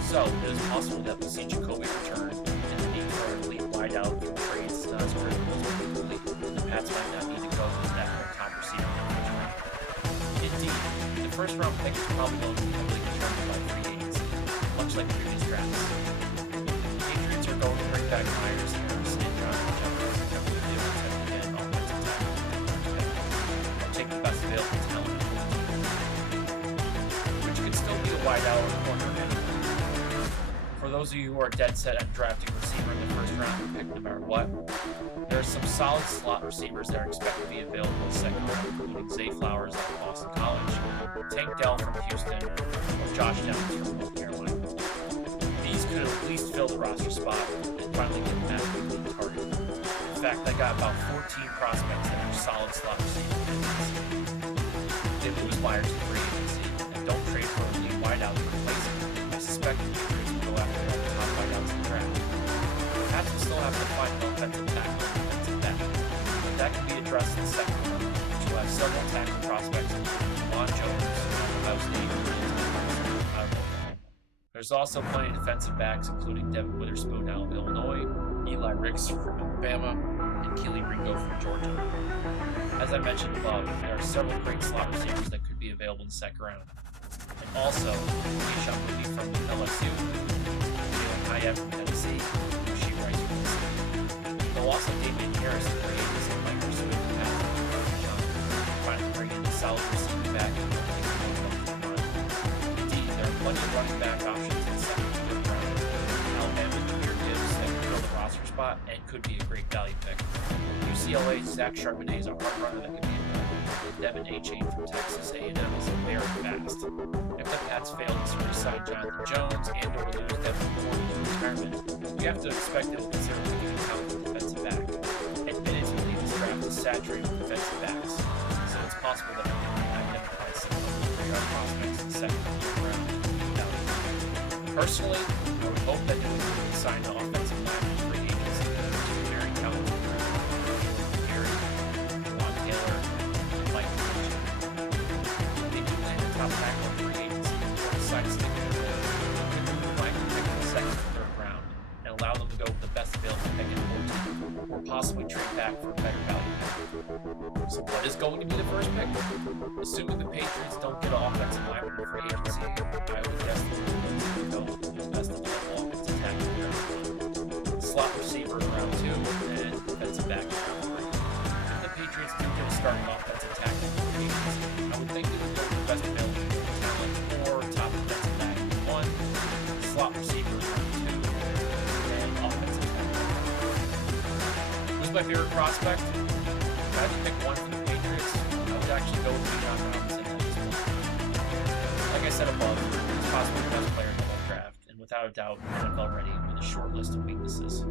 So, it is possible that we see Jacoby return and the need for an elite wideout from trades is not as critical as we believe. The Pats might not need to go with that top receiver in the first round. Indeed, the first round pick is probably going to be heavily determined by free agency, much like previous drafts. The Patriots are going to bring back Myers, Harris, and Jonathan Jefferson to heavily deal with again offensive tackle. They'll take the best available talent in both teams, which could still be a wideout or corner anyway. For those of you who are dead set on drafting receiver in the first round pick no matter what, there are some solid slot receivers that are expected to be available in the second round, including Zay Flowers out of Boston College, Tank Dell from Houston, or Josh Downs from North Carolina. These could at least fill the roster spot and finally get Matt Ridley targeted. In fact, I got about 14 prospects that are solid slot receivers. They lose Myers to free agency and don't trade for a lead wideout to replace him. I suspect the Patriots will go after all the top wideouts in the draft. The Pats will still have to find an offensive tackle and defensive back, but that can be addressed in the second round, which will have several tackle prospects including Juwan Jones from Ohio State and out of Oklahoma. There's also plenty of defensive backs, including Devin Witherspoon out of Illinois, Eli Ricks from Alabama, and Keely Ringo from Georgia. As I mentioned above, there are several great slot receivers that could be available in the second round. And also, Keyshawn Mooney from LSU, Jalen Hyatt from Tennessee, and Rasheed Rice from Mississippi. They'll also Damian Harris from free agency and Mike Pursuit from Keyshawn, trying to bring in a solid receiving back and indeed, there are plenty of running back options in the second and third round. Alabama's Jahmyr Gibbs that can fill the roster spot and could be a great value pick. UCLA's Zach Charbonnet is a hard runner that could be involved. Devin A-Chain from Texas A&M is very fast. If the Pats fail to re-sign Jonathan Jones and or lose Devin Moore to retirement, we have to expect they will consider picking a talented defensive back. Admittedly, this draft is saturated with defensive backs, so it's possible that we can identify some of the radar prospects in the second and third round. Personally, I would hope that New England would sign an offensive lineman in free agency, which is very talented. Top tackle in free agency or decide to stick with it, could move Mike pick in the second or third round and allow them to go with the best available pick at 14, or possibly trade back for a better value pick. So what is going to be the first pick? Assuming the Patriots don't get an offensive lineman in free agency, I would guess the Patriots will go with the best available offensive tackle in round 1, slot receiver in round 2, and defensive back in round 3. If the Patriots do get a starting offensive tackle in free agency, I would think they would go with the best available talent or top defensive back in 1, slot receiver in round 2, and offensive tackle. Who's my favorite prospect? If I had to pick one for the Patriots, I would actually go with Bijan Robinson at this point. Like I said above, he's possibly the best player in the whole draft, and without a doubt, NFL ready with a short list of weaknesses.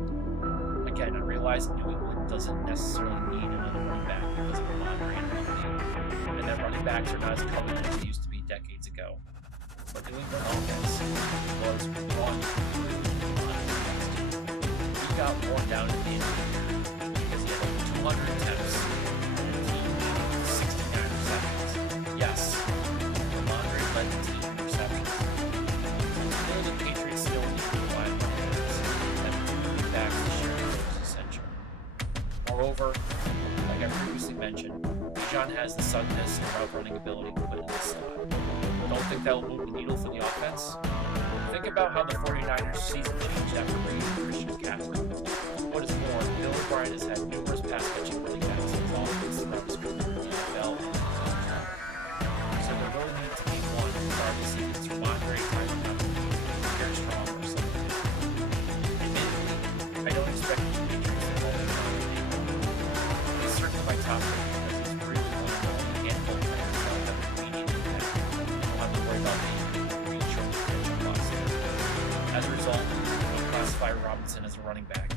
Again, I realize New England doesn't necessarily need another running back because of Ramondre and Mooney, and that running backs are not as coveted as they used to be decades ago. But New England offense was one he got worn down at the end of the year because he had over 200 attempts and a team with 69 receptions. Yes, Ramondre led the team in receptions. Still, the Patriots still need to rely on running backs, and the two running backs this year is essential. Moreover, like I previously mentioned, Bijan has the suddenness and route running ability to put in the slot. Don't think that will move the needle for the offense? Think about how the 49ers season changed after bringing Christian McCaffrey. What is more, Bill O'Brien has had numerous pass-catching running backs in his offense throughout his career in the NFL and in the contract. So there really needs to be one, regardless if it's Ramondre, Tyler Huntley, Pierre Strong, or something. Admittedly, I don't expect the Patriots to hold him down in England. He's certainly my top pick because he's really one of the only handful of players that will have immediate impact. I'll have to worry about being short potential cost. As a result, I don't classify Robinson as a running back.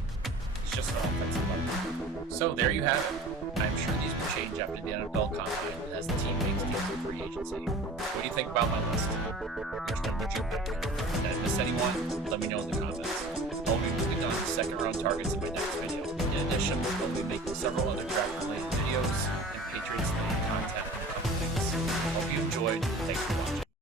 He's just an offensive weapon. So there you have it. I'm sure these will change after the NFL Combine as the team makes deals with free agency. What do you think about my list? Which one would you pick? Did I miss anyone? Let me know in the comments. I'll be moving on to second round targets in my next video. In addition, we'll be making several other draft related videos and Patriots related content in the coming weeks. Hope you enjoyed. Thanks for watching.